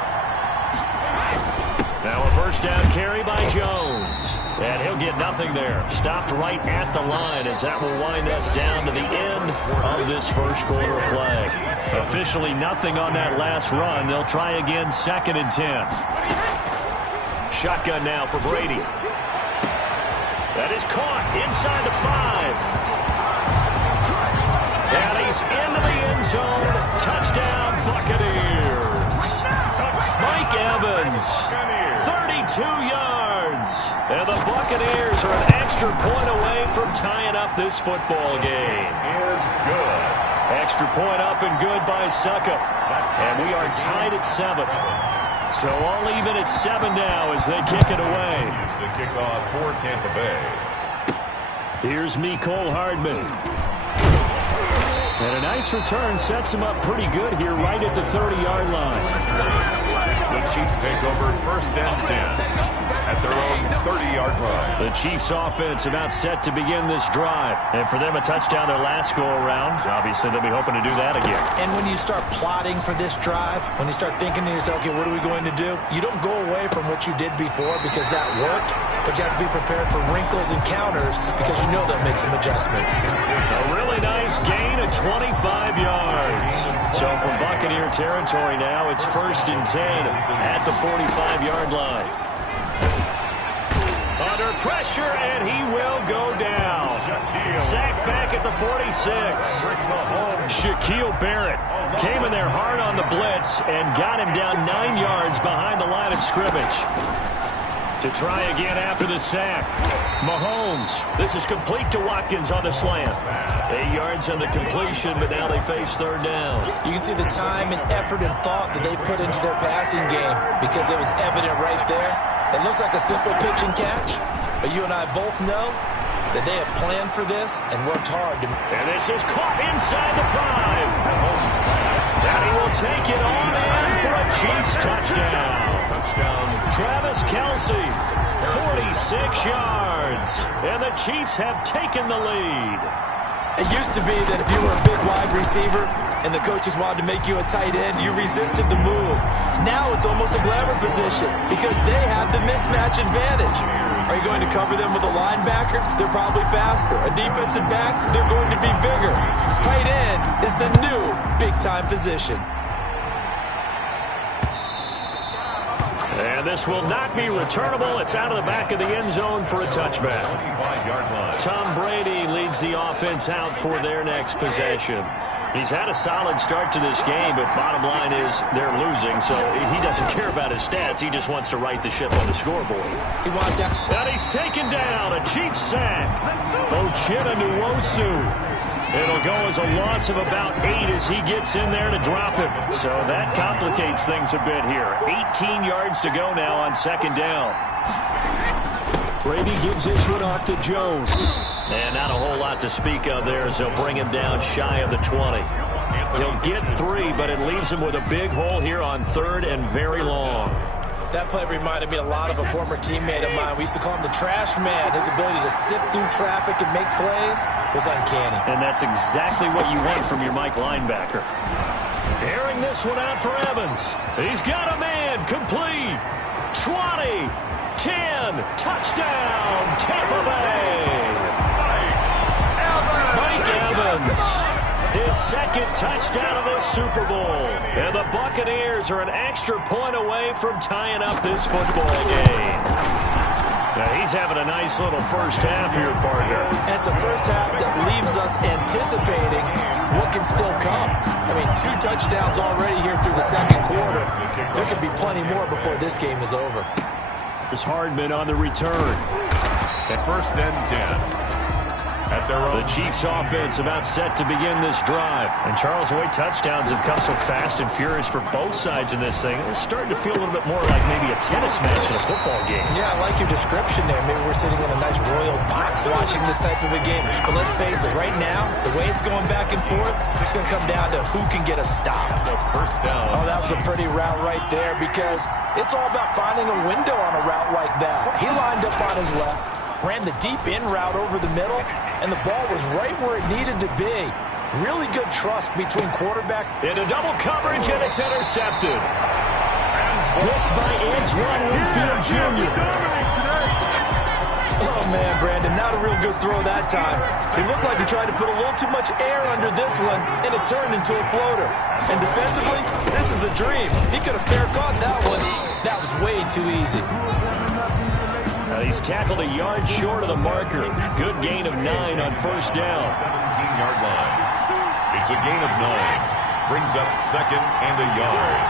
Now a first down carry by Jones. And he'll get nothing there. Stopped right at the line as that will wind us down to the end of this first quarter of play. Officially nothing on that last run. They'll try again, second and 10. Shotgun now for Brady. That is caught inside the 5. And he's into the end zone. Touchdown, Buccaneers. Mike Evans, 32 yards. And the Buccaneers are an extra point away from tying up this football game. Is good. Extra point up and good by Suckup. And we are tied at 7. So all even at 7 now as they kick it away. The kickoff for Tampa Bay. Here's Mecole Hardman. And a nice return sets him up pretty good here right at the 30-yard line. The Chiefs take over first and 10 at their own 30-yard line. The Chiefs offense about set to begin this drive. And for them, a touchdown their last go-around. Obviously, they'll be hoping to do that again. And when you start plotting for this drive, when you start thinking to yourself, okay, what are we going to do? You don't go away from what you did before because that worked, but you have to be prepared for wrinkles and counters because you know they'll make some adjustments. A really nice gain of 25 yards. So from Buccaneer territory now, it's first and 10 at the 45-yard line. Under pressure, and he will go down. Sacked back at the 46. Shaquille Barrett came in there hard on the blitz and got him down 9 yards behind the line of scrimmage. To try again after the sack. Mahomes. This is complete to Watkins on the slant. 8 yards on the completion, but now they face third down. You can see the time and effort and thought that they put into their passing game because it was evident right there. It looks like a simple pitch and catch, but you and I both know that they have planned for this and worked hard. And this is caught inside the 5. And he will take it on in for a Chiefs touchdown. Travis Kelce, 46 yards. And the Chiefs have taken the lead. It used to be that if you were a big wide receiver and the coaches wanted to make you a tight end, you resisted the move. Now it's almost a glamour position because they have the mismatch advantage. Are you going to cover them with a linebacker? They're probably faster. A defensive back? They're going to be bigger. Tight end is the new big-time position. And this will not be returnable. It's out of the back of the end zone for a touchback. 25-yard line. Tom Brady leads the offense out for their next possession. He's had a solid start to this game, but bottom line is they're losing, so he doesn't care about his stats. He just wants to right the ship on the scoreboard. He wants that. And he's taken down. A Chiefs sack. Uchenna Nwosu. It'll go as a loss of about 8 as he gets in there to drop him. So that complicates things a bit here. 18 yards to go now on second down. Brady gives this one off to Jones. And not a whole lot to speak of there as they'll bring him down shy of the 20. He'll get 3, but it leaves him with a big hole here on third and very long. That play reminded me a lot of a former teammate of mine. We used to call him the trash man. His ability to sift through traffic and make plays was uncanny. And that's exactly what you want from your Mike linebacker. Airing this one out for Evans. He's got a man. Complete. 20. 10. Touchdown. Tampa Bay. Mike Evans. His second touchdown of this Super Bowl. And the Buccaneers are an extra point away from tying up this football game. Now he's having a nice little first half here, partner. And it's a first half that leaves us anticipating what can still come. I mean, 2 touchdowns already here through the second quarter. There could be plenty more before this game is over. There's Hardman on the return. At 1st and 10. At their own. The Chiefs offense about set to begin this drive. And Charles, the way touchdowns have come so fast and furious for both sides in this thing, it's starting to feel a little bit more like maybe a tennis match in a football game. Yeah, I like your description there. Maybe we're sitting in a nice royal box watching this type of a game. But let's face it, right now, the way it's going back and forth, it's going to come down to who can get a stop. First down. Oh, that was a pretty route right there because it's all about finding a window on a route like that. He lined up on his left, ran the deep in route over the middle, and the ball was right where it needed to be. Really good trust between quarterback. Into double coverage, and it's intercepted. Blocked by Antoine Winfield Jr. Oh, man, Brandon, not a real good throw that time. He looked like he tried to put a little too much air under this one, and it turned into a floater. And defensively, this is a dream. He could have fair caught that one. That was way too easy. He's tackled a yard short of the marker. Good gain of 9 on first down. 17-yard line. It's a gain of 9. Brings up 2nd and a yard.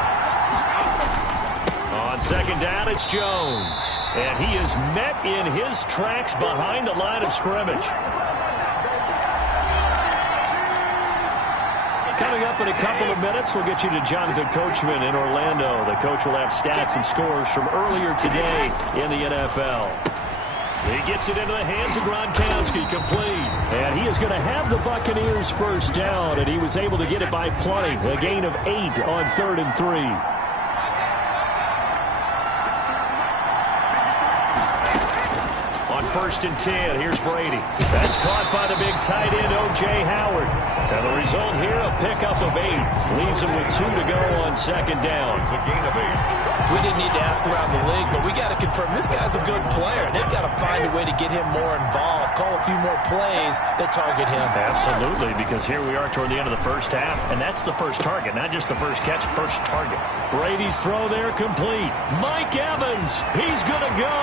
On second down, it's Jones. And he is met in his tracks behind the line of scrimmage. Coming up in a couple of minutes, we'll get you to Jonathan Coachman in Orlando. The coach will have stats and scores from earlier today in the NFL. He gets it into the hands of Gronkowski, complete. And he is going to have the Buccaneers first down, and he was able to get it by plenty. A gain of 8 on 3rd and 3. First and 10. Here's Brady. That's caught by the big tight end, O.J. Howard. And the result here, a pickup of 8. Leaves him with 2 to go on second down. It's a gain of 8. We didn't need to ask around the league, but we got to confirm this guy's a good player. They've got to find a way to get him more involved, call a few more plays that target him. Absolutely, because here we are toward the end of the first half, and that's the first target, not just the first catch, first target. Brady's throw there complete. Mike Evans, he's going to go.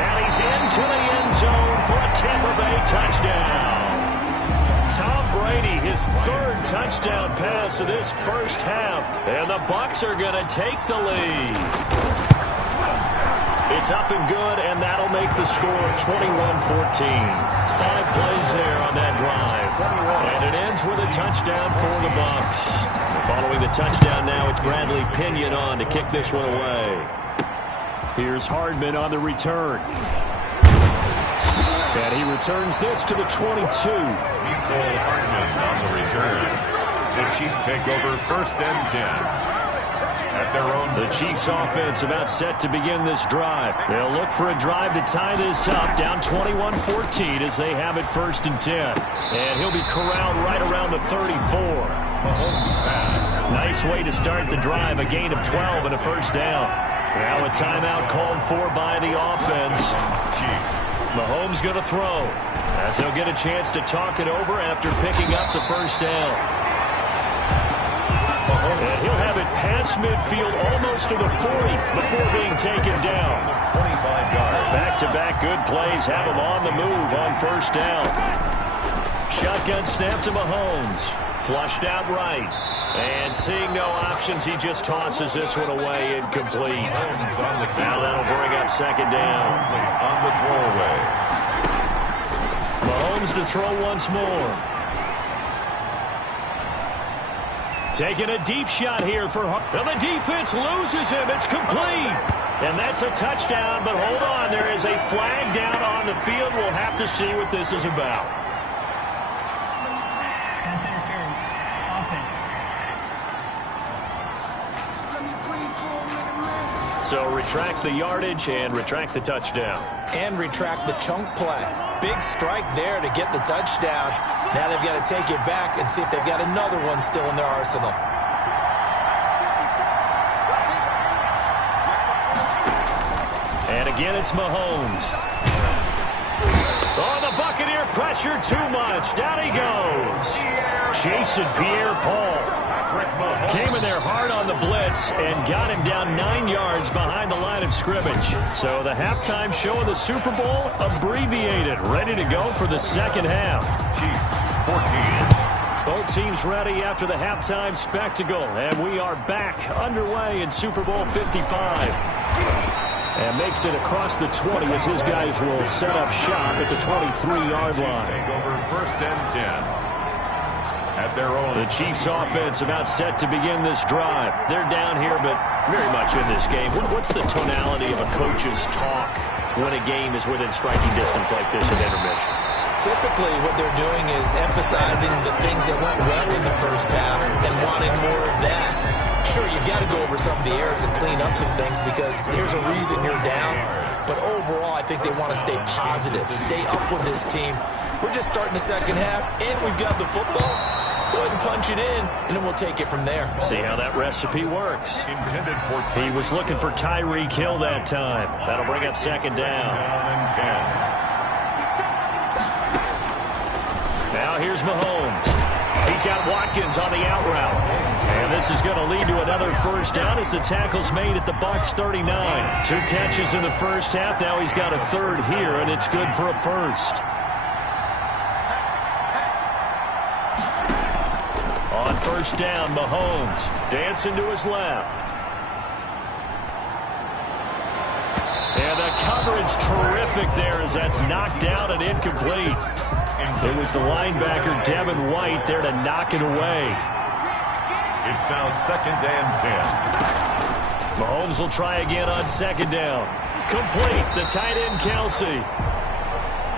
And he's into the end zone for a Tampa Bay touchdown. Tom Brady, his 3rd touchdown pass of this first half. And the Bucs are going to take the lead. It's up and good, and that'll make the score 21-14. 5 plays there on that drive. And it ends with a touchdown for the Bucs. Following the touchdown now, it's Bradley Pinion on to kick this one away. Here's Hardman on the return. And he returns this to the 22. Hardman on the return. The Chiefs take over 1st and 10. At their own. The Chiefs offense about set to begin this drive. They'll look for a drive to tie this up, down 21-14 as they have it 1st and 10. And he'll be corralled right around the 34. Mahomes pass. Nice way to start the drive, a gain of 12 and a first down. Now a timeout called for by the offense. Chiefs. Mahomes going to throw as he'll get a chance to talk it over after picking up the first down. And he'll have it past midfield almost to the 40 before being taken down. 25 yards. Back-to-back good plays have him on the move on first down. Shotgun snap to Mahomes. Flushed out right. And seeing no options, he just tosses this one away incomplete. Now that'll bring up second down. On the throwaway. Mahomes to throw once more. Taking a deep shot here for and the defense loses him. It's complete. And that's a touchdown, but hold on. There is a flag down on the field. We'll have to see what this is about. Pass interference. Offense. So retract the yardage and retract the touchdown. And retract the chunk play. Big strike there to get the touchdown. Now they've got to take it back and see if they've got another one still in their arsenal. And again, it's Mahomes. Oh, the Buccaneer pressure too much. Down he goes. Chasing Pierre-Paul. Came in there hard on the blitz and got him down 9 yards behind the line of scrimmage. So the halftime show of the Super Bowl abbreviated, ready to go for the second half. Chiefs 14. Both teams ready after the halftime spectacle, and we are back underway in Super Bowl 55. And makes it across the 20 as his guys will set up shop at the 23-yard line. Take over first and 10 at their own. The Chiefs offense about set to begin this drive. They're down here, but very much in this game. What's the tonality of a coach's talk when a game is within striking distance like this in intermission? Typically, what they're doing is emphasizing the things that went well in the first half and wanting more of that. Sure, you've got to go over some of the errors and clean up some things because there's a reason you're down. But overall, I think they want to stay positive, stay up with this team. We're just starting the second half, and we've got the football. Let's go ahead and punch it in, and then we'll take it from there. See how that recipe works. Intended for He was looking for Tyreek Hill that time. That'll bring up second down. and 10. Now here's Mahomes. He's got Watkins on the out route. And this is going to lead to another first down as the tackle's made at the Bucs 39. 2 catches in the first half. Now he's got a third here, and it's good for a first. On first down, Mahomes dancing to his left. And the coverage terrific there as that's knocked down and incomplete. It was the linebacker, Devin White, there to knock it away. It's now second and 10. Mahomes will try again on second down. Complete. The tight end, Kelsey.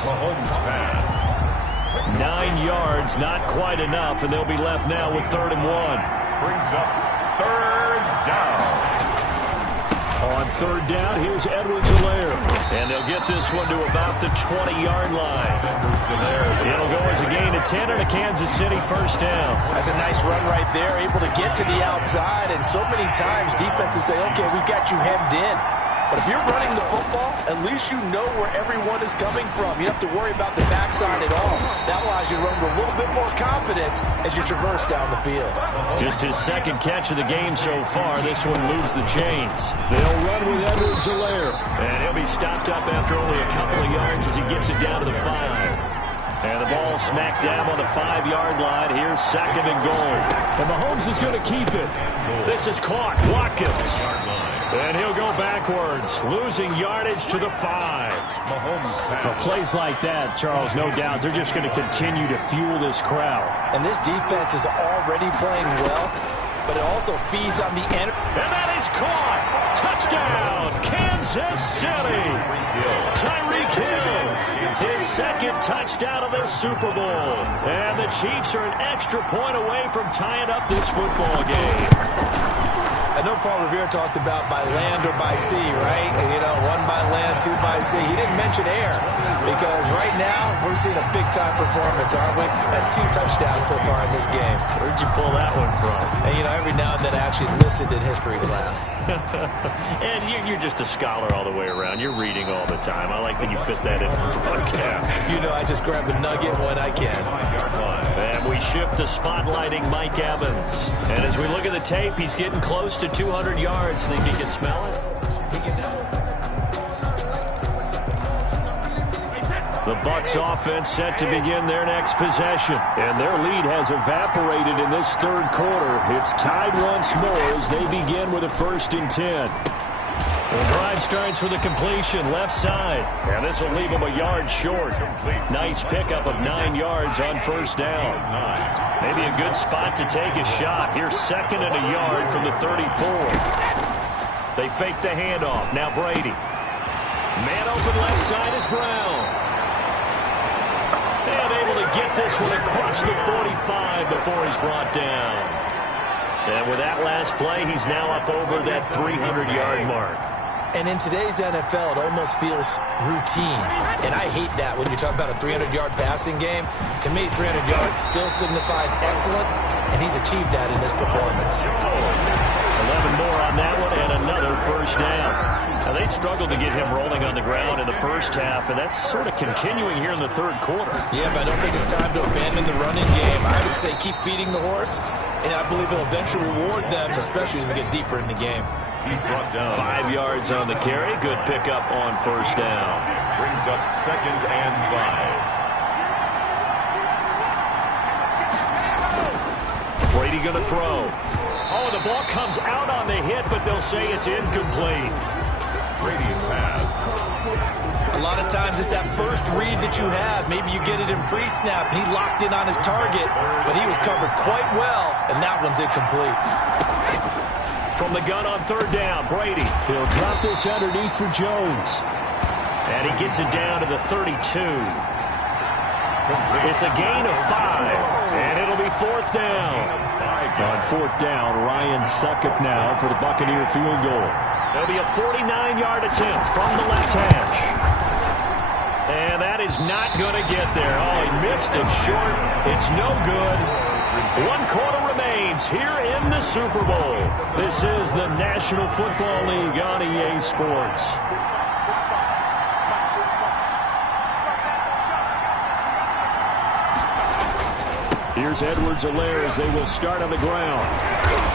Mahomes pass. 9 yards, not quite enough, and they'll be left now with 3rd and 1. Brings up third down. On third down, here's Edwards-Helaire. And they'll get this one to about the 20-yard line. It'll go as a gain of 10 and a Kansas City first down. That's a nice run right there, able to get to the outside. And so many times defenses say, okay, we've got you hemmed in. But if you're running the football, at least you know where everyone is coming from. You don't have to worry about the backside at all. That allows you to run with a little bit more confidence as you traverse down the field. Just his second catch of the game so far. This one moves the chains. They'll run with Edwards-Helaire. And he'll be stopped up after only a couple of yards as he gets it down to the 5. And the ball smacked down on the 5-yard line. Here's second and goal. And Mahomes is going to keep it. This is caught. Watkins. And he'll go backwards, losing yardage to the 5. Mahomes pass. Well, plays like that, Charles, no doubt, they're just going to continue to fuel this crowd. And this defense is already playing well, but it also feeds on the end. And that is caught. Touchdown, Kansas City. Tyreek Hill, his second touchdown of the Super Bowl. And the Chiefs are an extra point away from tying up this football game. I know Paul Revere talked about by land or by sea, right? You know, 1 by land, 2 by sea. He didn't mention air because right now we're seeing a big-time performance, aren't we? That's 2 touchdowns so far in this game. Where'd you pull that one from? And, you know, every now and then I actually listened in history class. And you're just a scholar all the way around. You're reading all the time. I like that you fit that in for the broadcast. You know, I just grab a nugget when I can. And we shift to spotlighting Mike Evans. And as we look at the tape, he's getting close to 200 yards. Think he can smell it? The Bucs offense set to begin their next possession. And their lead has evaporated in this third quarter. It's tied once more as they begin with a 1st and 10. The drive starts with a completion left side. And this will leave him a yard short. Nice pickup of 9 yards on first down. Maybe a good spot to take a shot. Here's 2nd and a yard from the 34. They fake the handoff. Now Brady. Man open left side is Brown. And able to get this one across the 45 before he's brought down. And with that last play, he's now up over that 300-yard mark. And in today's NFL, it almost feels routine. And I hate that when you talk about a 300-yard passing game. To me, 300 yards still signifies excellence, and he's achieved that in this performance. 11 more on that one, and another first down. Now, they struggled to get him rolling on the ground in the first half, and that's sort of continuing here in the third quarter. Yeah, but I don't think it's time to abandon the running game. I would say keep feeding the horse, and I believe he'll eventually reward them, especially as we get deeper in the game. He's brought down 5 yards on the carry. Good pickup on first down. Brings up 2nd and 5. Brady going to throw. Oh, the ball comes out on the hit, but they'll say it's incomplete. Brady's pass. A lot of times it's that first read that you have. Maybe you get it in pre-snap, and he locked in on his target, but he was covered quite well, and that one's incomplete. From the gun on third down, Brady. He'll drop this underneath for Jones. And he gets it down to the 32. It's a gain of 5, and it'll be fourth down. On fourth down, Ryan Succop now for the Buccaneer field goal. There'll be a 49-yard attempt from the left hash. And that is not going to get there. Oh, he missed it short. It's no good. 1 quarter remains here in the Super Bowl. This is the National Football League on EA Sports. Here's Edwards-Helaire as they will start on the ground.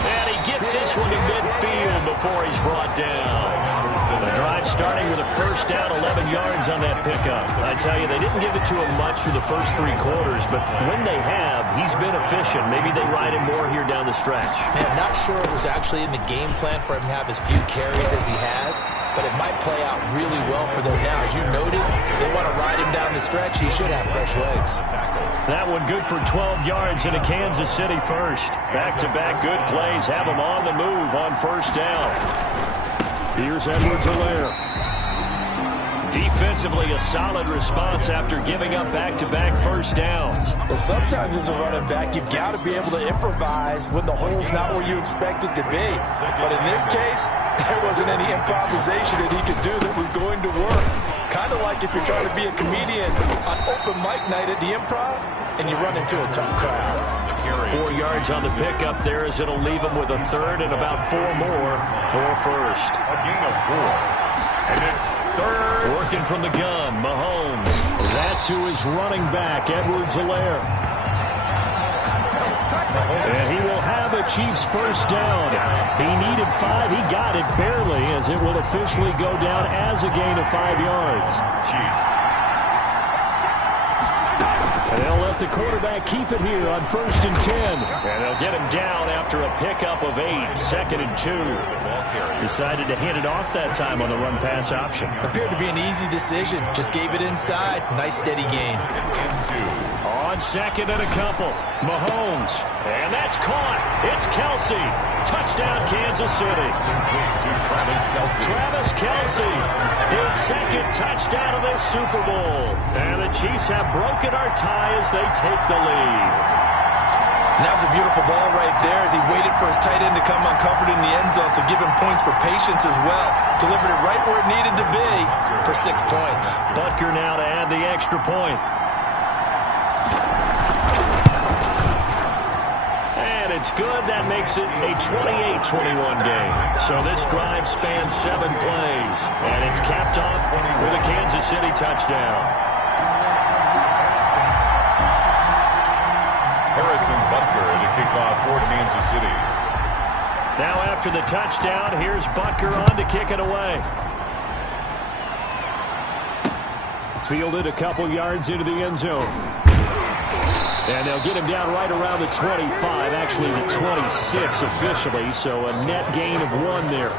And he gets this one to midfield before he's brought down. The drive starting with a first down, 11 yards on that pickup. I tell you, they didn't give it to him much for the first 3 quarters, but when they have, he's been efficient. Maybe they ride him more here down the stretch. Man, I'm not sure it was actually in the game plan for him to have as few carries as he has, but it might play out really well for them now. As you noted, if they want to ride him down the stretch, he should have fresh legs. That one good for 12 yards into Kansas City first. Back-to-back good plays have him on the move on first down. Here's Edwards-Helaire. Defensively, a solid response after giving up back-to-back first downs. Well, sometimes as a running back, you've got to be able to improvise when the hole's not where you expect it to be. But in this case, there wasn't any improvisation that he could do that was going to work. Kind of like if you're trying to be a comedian on open mic night at the Improv and you run into a tough crowd. 4 yards on the pickup there as it'll leave him with a third and about 4 more for first. A gain of 4. And it's third. Working from the gun, Mahomes. That's who is running back, Edwards-Helaire. And he will have a Chiefs first down. He needed 5. He got it barely as it will officially go down as a gain of 5 yards. Chiefs. And they'll let the quarterback keep it here on 1st and 10. And they'll get him down after a pickup of 8, 2nd and 2. Decided to hand it off that time on the run-pass option. Appeared to be an easy decision. Just gave it inside. Nice, steady gain. On 2nd and a couple. Mahomes. And that's caught. It's Kelce. Touchdown, Kansas City. Travis Kelce. His 2nd touchdown of this Super Bowl. And the Chiefs have broken our tie as they take the lead. And that was a beautiful ball right there as he waited for his tight end to come uncovered in the end zone, so give him points for patience as well. Delivered it right where it needed to be for 6 points. Butker now to add the extra point. And it's good. That makes it a 28-21 game. So this drive spans 7 plays, and it's capped off with a Kansas City touchdown. Butker to kick off for Kansas City. Now after the touchdown, here's Butker on to kick it away. Fielded a couple yards into the end zone. And they'll get him down right around the 25, actually the 26 officially, so a net gain of 1 there.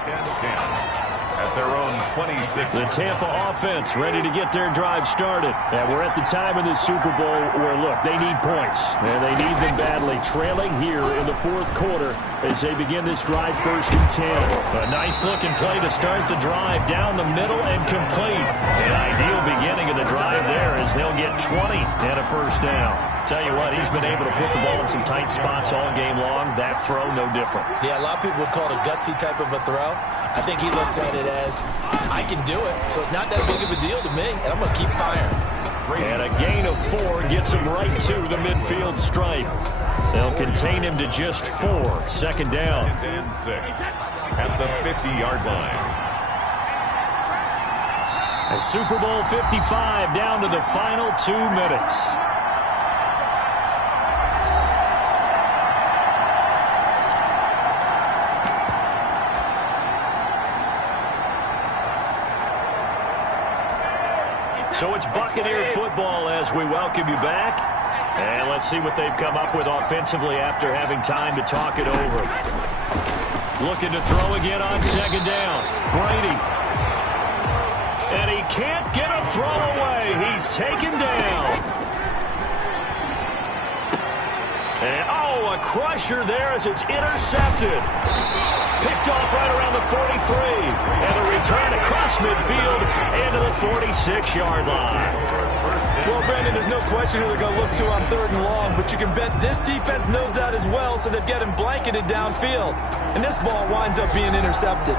At their own 26. The Tampa offense ready to get their drive started. And we're at the time in the Super Bowl where, look, they need points. And they need them badly. Trailing here in the 4th quarter as they begin this drive 1st and 10. A nice-looking play to start the drive down the middle and complete. An ideal beginning of the drive there as they'll get 20 and a first down. Tell you what, he's been able to put the ball in some tight spots all game long. That throw, no different. Yeah, a lot of people would call it a gutsy type of a throw. I think he looks at it as, I can do it, so it's not that big of a deal to me, and I'm going to keep firing. And a gain of 4 gets him right to the midfield stripe. They'll contain him to just 4. 2nd down. And 6 at the 50-yard line. A Super Bowl 55 down to the final 2 minutes. So it's Buccaneer football as we welcome you back. And let's see what they've come up with offensively after having time to talk it over. Looking to throw again on second down. Brady. And he can't get a throw away. He's taken down. And, a crusher there as it's intercepted. Picked off right around the 43. And a return across midfield into the 46-yard line. Well, Brandon, there's no question who they're going to look to on 3rd and long, but you can bet this defense knows that as well, so they've got him blanketed downfield. And this ball winds up being intercepted.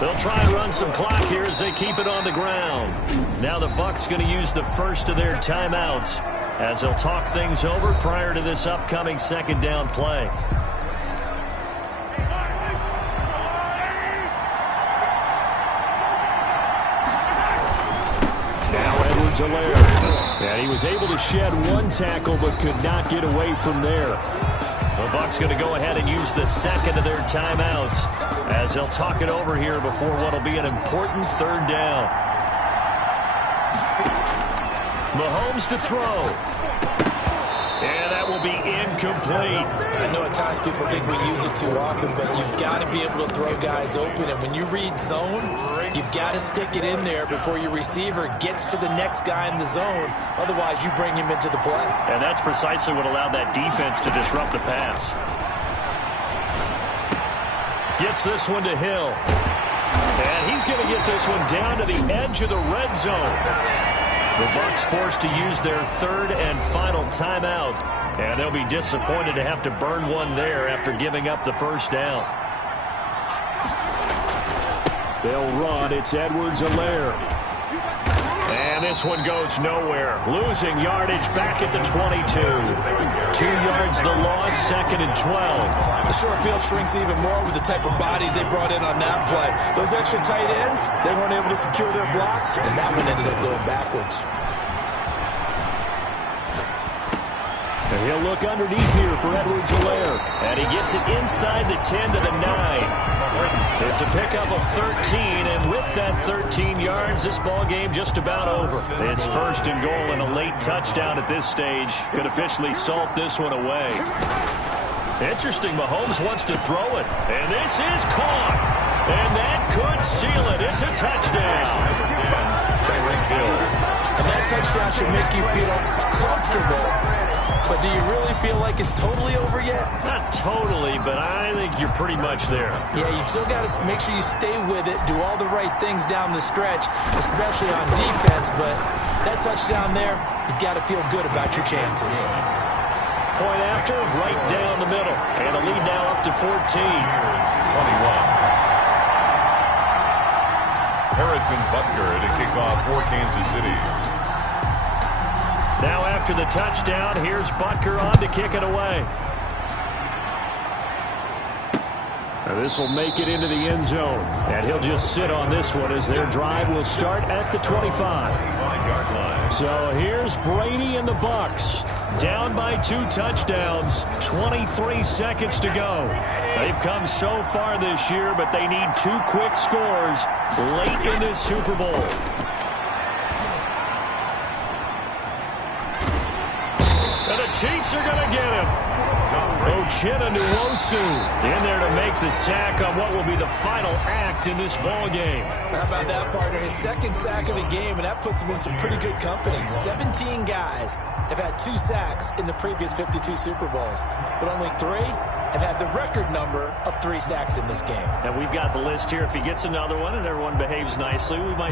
They'll try and run some clock here as they keep it on the ground. Now the Bucs going to use the first of their timeouts as they'll talk things over prior to this upcoming second down play. Now Edwards-Helaire. And he was able to shed one tackle but could not get away from there. The Bucs going to go ahead and use the second of their timeouts as they'll talk it over here before what will be an important 3rd down. Mahomes to throw. And that will be incomplete. I know at times people think we use it too often, but you've got to be able to throw guys open. And when you read zone, you've got to stick it in there before your receiver gets to the next guy in the zone. Otherwise, you bring him into the play. And that's precisely what allowed that defense to disrupt the pass. Gets this one to Hill. And he's going to get this one down to the edge of the red zone. The Bucs forced to use their 3rd and final timeout. And they'll be disappointed to have to burn one there after giving up the first down. They'll run. It's Edwards-Helaire. And this one goes nowhere. Losing yardage back at the 22. 2 yards the loss, 2nd and 12. The short field shrinks even more with the type of bodies they brought in on that play. Those extra tight ends, they weren't able to secure their blocks, and that one ended up going backwards. And he'll look underneath here for Edwards-Helaire. And he gets it inside the 10 to the 9. It's a pickup of 13, and with that 13 yards, this ball game just about over. It's 1st and goal and a late touchdown at this stage. Could officially salt this one away. Interesting, Mahomes wants to throw it, and this is caught. And that could seal it. It's a touchdown. And that touchdown should make you feel comfortable. But do you really feel like it's totally over yet? Not totally, but I think you're pretty much there. Yeah, you still got to make sure you stay with it, do all the right things down the stretch, especially on defense. But that touchdown there, you've got to feel good about your chances. Point after, right down the middle. And the lead now up to 14. 21. Harrison Butker to kick off for Kansas City. Now after the touchdown, here's Butker on to kick it away. This will make it into the end zone. And he'll just sit on this one as their drive will start at the 25-yard line. So here's Brady and the Bucs. Down by 2 touchdowns, 23 seconds to go. They've come so far this year, but they need 2 quick scores late in this Super Bowl. And the Chiefs are going to get him. Uchenna Nwosu in there to make the sack on what will be the final act in this ball game. How about that, partner? His 2nd sack of the game, and that puts him in some pretty good company. 17 guys have had 2 sacks in the previous 52 Super Bowls, but only 3 have had the record number of 3 sacks in this game. And we've got the list here. If he gets another one and everyone behaves nicely, we might